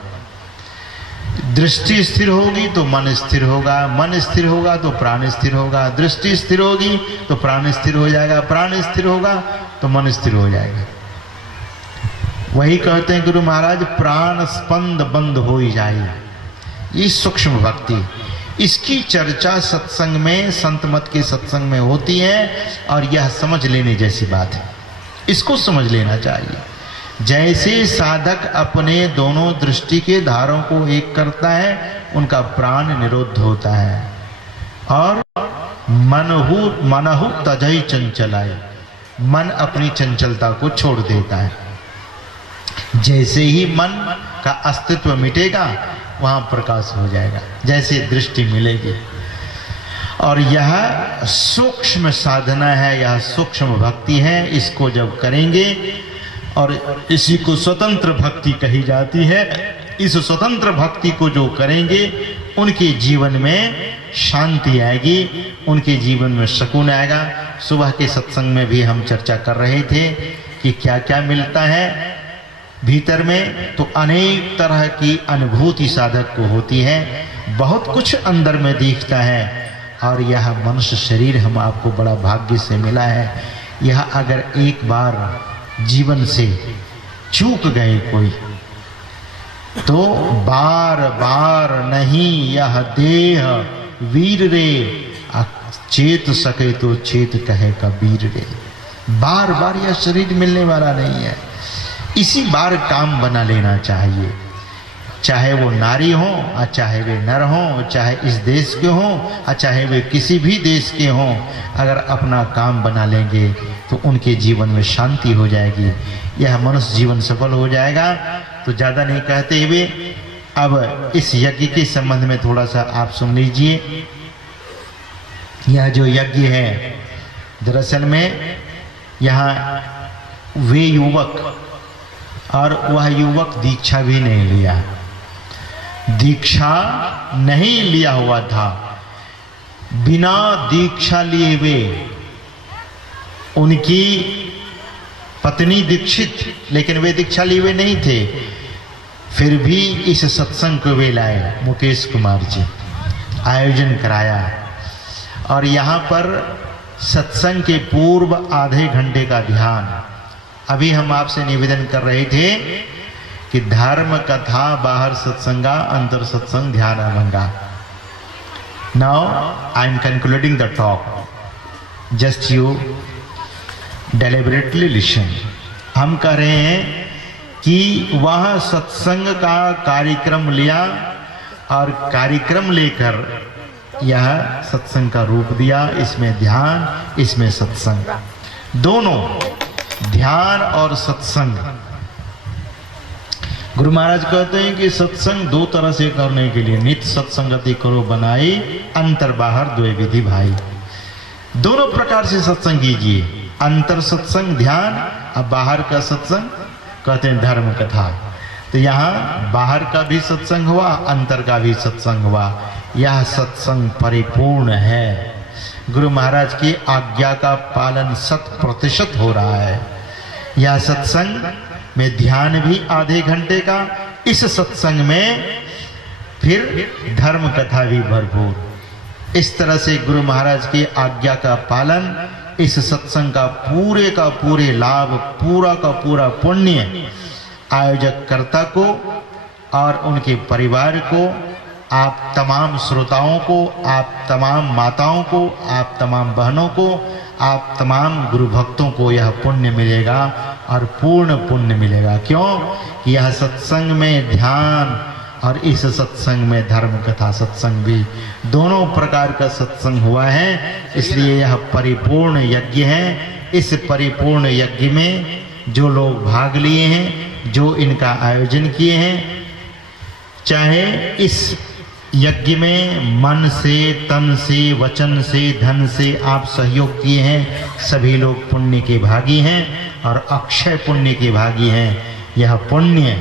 दृष्टि स्थिर होगी तो मन स्थिर होगा, मन स्थिर होगा तो प्राण स्थिर होगा, दृष्टि स्थिर होगी तो प्राण स्थिर हो जाएगा, प्राण स्थिर होगा तो मन स्थिर हो जाएगा। वही कहते हैं गुरु महाराज, प्राण स्पंद बंद हो ही जाए। ये सूक्ष्म भक्ति, इसकी चर्चा सत्संग में, संत मत के सत्संग में होती है, और यह समझ लेने जैसी बात है। इसको समझ लेना चाहिए। जैसे साधक अपने दोनों दृष्टि के धारों को एक करता है, उनका प्राण निरुद्ध होता है, और मनहु तजई चंचलाए, मन अपनी चंचलता को छोड़ देता है। जैसे ही मन का अस्तित्व मिटेगा, वहां प्रकाश हो जाएगा, जैसे दृष्टि मिलेगी। और यह सूक्ष्म साधना है, यह सूक्ष्म भक्ति है। इसको जब करेंगे, और इसी को स्वतंत्र भक्ति कही जाती है, इस स्वतंत्र भक्ति को जो करेंगे, उनके जीवन में शांति आएगी, उनके जीवन में सुकून आएगा। सुबह के सत्संग में भी हम चर्चा कर रहे थे कि क्या क्या मिलता है भीतर में। तो अनेक तरह की अनुभूति साधक को होती है, बहुत कुछ अंदर में दिखता है। और यह मनुष्य शरीर हम आपको बड़ा भाग्य से मिला है। यह अगर एक बार जीवन से चूक गए कोई, तो बार बार नहीं यह देह वीर रे, चेत सके तो चेत कहे कबीर रे। बार बार यह शरीर मिलने वाला नहीं है। इसी बार काम बना लेना चाहिए, चाहे वो नारी हो, और चाहे वे नर हो, चाहे इस देश के हो, और चाहे वे किसी भी देश के हों। अगर अपना काम बना लेंगे तो उनके जीवन में शांति हो जाएगी, यह मनुष्य जीवन सफल हो जाएगा। तो ज़्यादा नहीं कहते हुए अब इस यज्ञ के संबंध में थोड़ा सा आप सुन लीजिए। यह जो यज्ञ है, दरअसल में यहाँ वे युवक, और वह युवक दीक्षा भी नहीं लिया, दीक्षा नहीं लिया हुआ था। बिना दीक्षा लिए वे, उनकी पत्नी दीक्षित, लेकिन वे दीक्षा लिए हुए नहीं थे। फिर भी इस सत्संग को वे लाए, मुकेश कुमार जी आयोजन कराया। और यहाँ पर सत्संग के पूर्व आधे घंटे का ध्यान। अभी हम आपसे निवेदन कर रहे थे कि धर्म कथा बाहर सत्संगा, अंतर सत्संग ध्यान अभंगा। Now I am concluding the talk, just you deliberately listen. हम कह रहे हैं कि वह सत्संग का कार्यक्रम लिया और कार्यक्रम लेकर यह सत्संग का रूप दिया। इसमें ध्यान, इसमें सत्संग, दोनों ध्यान और सत्संग। गुरु महाराज कहते हैं कि सत्संग दो तरह से करने के लिए, नित्य सत्संगति करो बनाई, अंतर बाहर द्वे विधि भाई। दोनों प्रकार से सत्संग कीजिए, अंतर सत्संग ध्यान, अब बाहर का सत्संग कहते हैं धर्म कथा। तो यहाँ बाहर का भी सत्संग हुआ, अंतर का भी सत्संग हुआ। यह सत्संग परिपूर्ण है। गुरु महाराज की आज्ञा का पालन 100% हो रहा है। यह सत्संग में ध्यान भी आधे घंटे का, इस सत्संग में फिर धर्म कथा भी भरपूर। इस तरह से गुरु महाराज की आज्ञा का पालन, इस सत्संग का पूरे लाभ, पूरा का पूरा पुण्य आयोजक कर्ता को और उनके परिवार को, आप तमाम श्रोताओं को, आप तमाम माताओं को, आप तमाम बहनों को, आप तमाम गुरु भक्तों को यह पुण्य मिलेगा और पूर्ण पुण्य मिलेगा। क्यों? यह सत्संग में ध्यान और इस सत्संग में धर्म कथा सत्संग भी, दोनों प्रकार का सत्संग हुआ है, इसलिए यह परिपूर्ण यज्ञ है। इस परिपूर्ण यज्ञ में जो लोग भाग लिए हैं, जो इनका आयोजन किए हैं, चाहे इस यज्ञ में मन से, तन से, वचन से, धन से आप सहयोग किए हैं, सभी लोग पुण्य के भागी हैं और अक्षय पुण्य के भागी हैं। यह पुण्य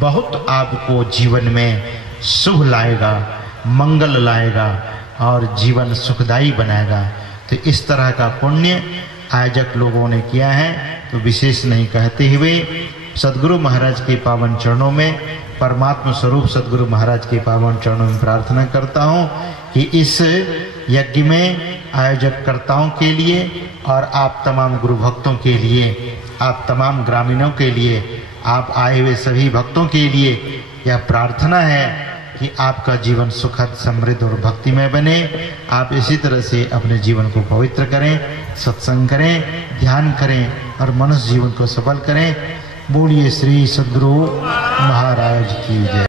बहुत आपको जीवन में शुभ लाएगा, मंगल लाएगा और जीवन सुखदायी बनाएगा। तो इस तरह का पुण्य आयोजक लोगों ने किया है। तो विशेष नहीं कहते हुए सदगुरु महाराज के पावन चरणों में, परमात्मा स्वरूप सदगुरु महाराज के पावन चरणों में प्रार्थना करता हूँ कि इस यज्ञ में आयोजक कर्ताओं के लिए और आप तमाम गुरु भक्तों के लिए, आप तमाम ग्रामीणों के लिए, आप आए हुए सभी भक्तों के लिए यह प्रार्थना है कि आपका जीवन सुखद, समृद्ध और भक्तिमय बने। आप इसी तरह से अपने जीवन को पवित्र करें, सत्संग करें, ध्यान करें और मनुष्य जीवन को सफल करें। बोलिए श्री सद्गुरु महाराज की जय।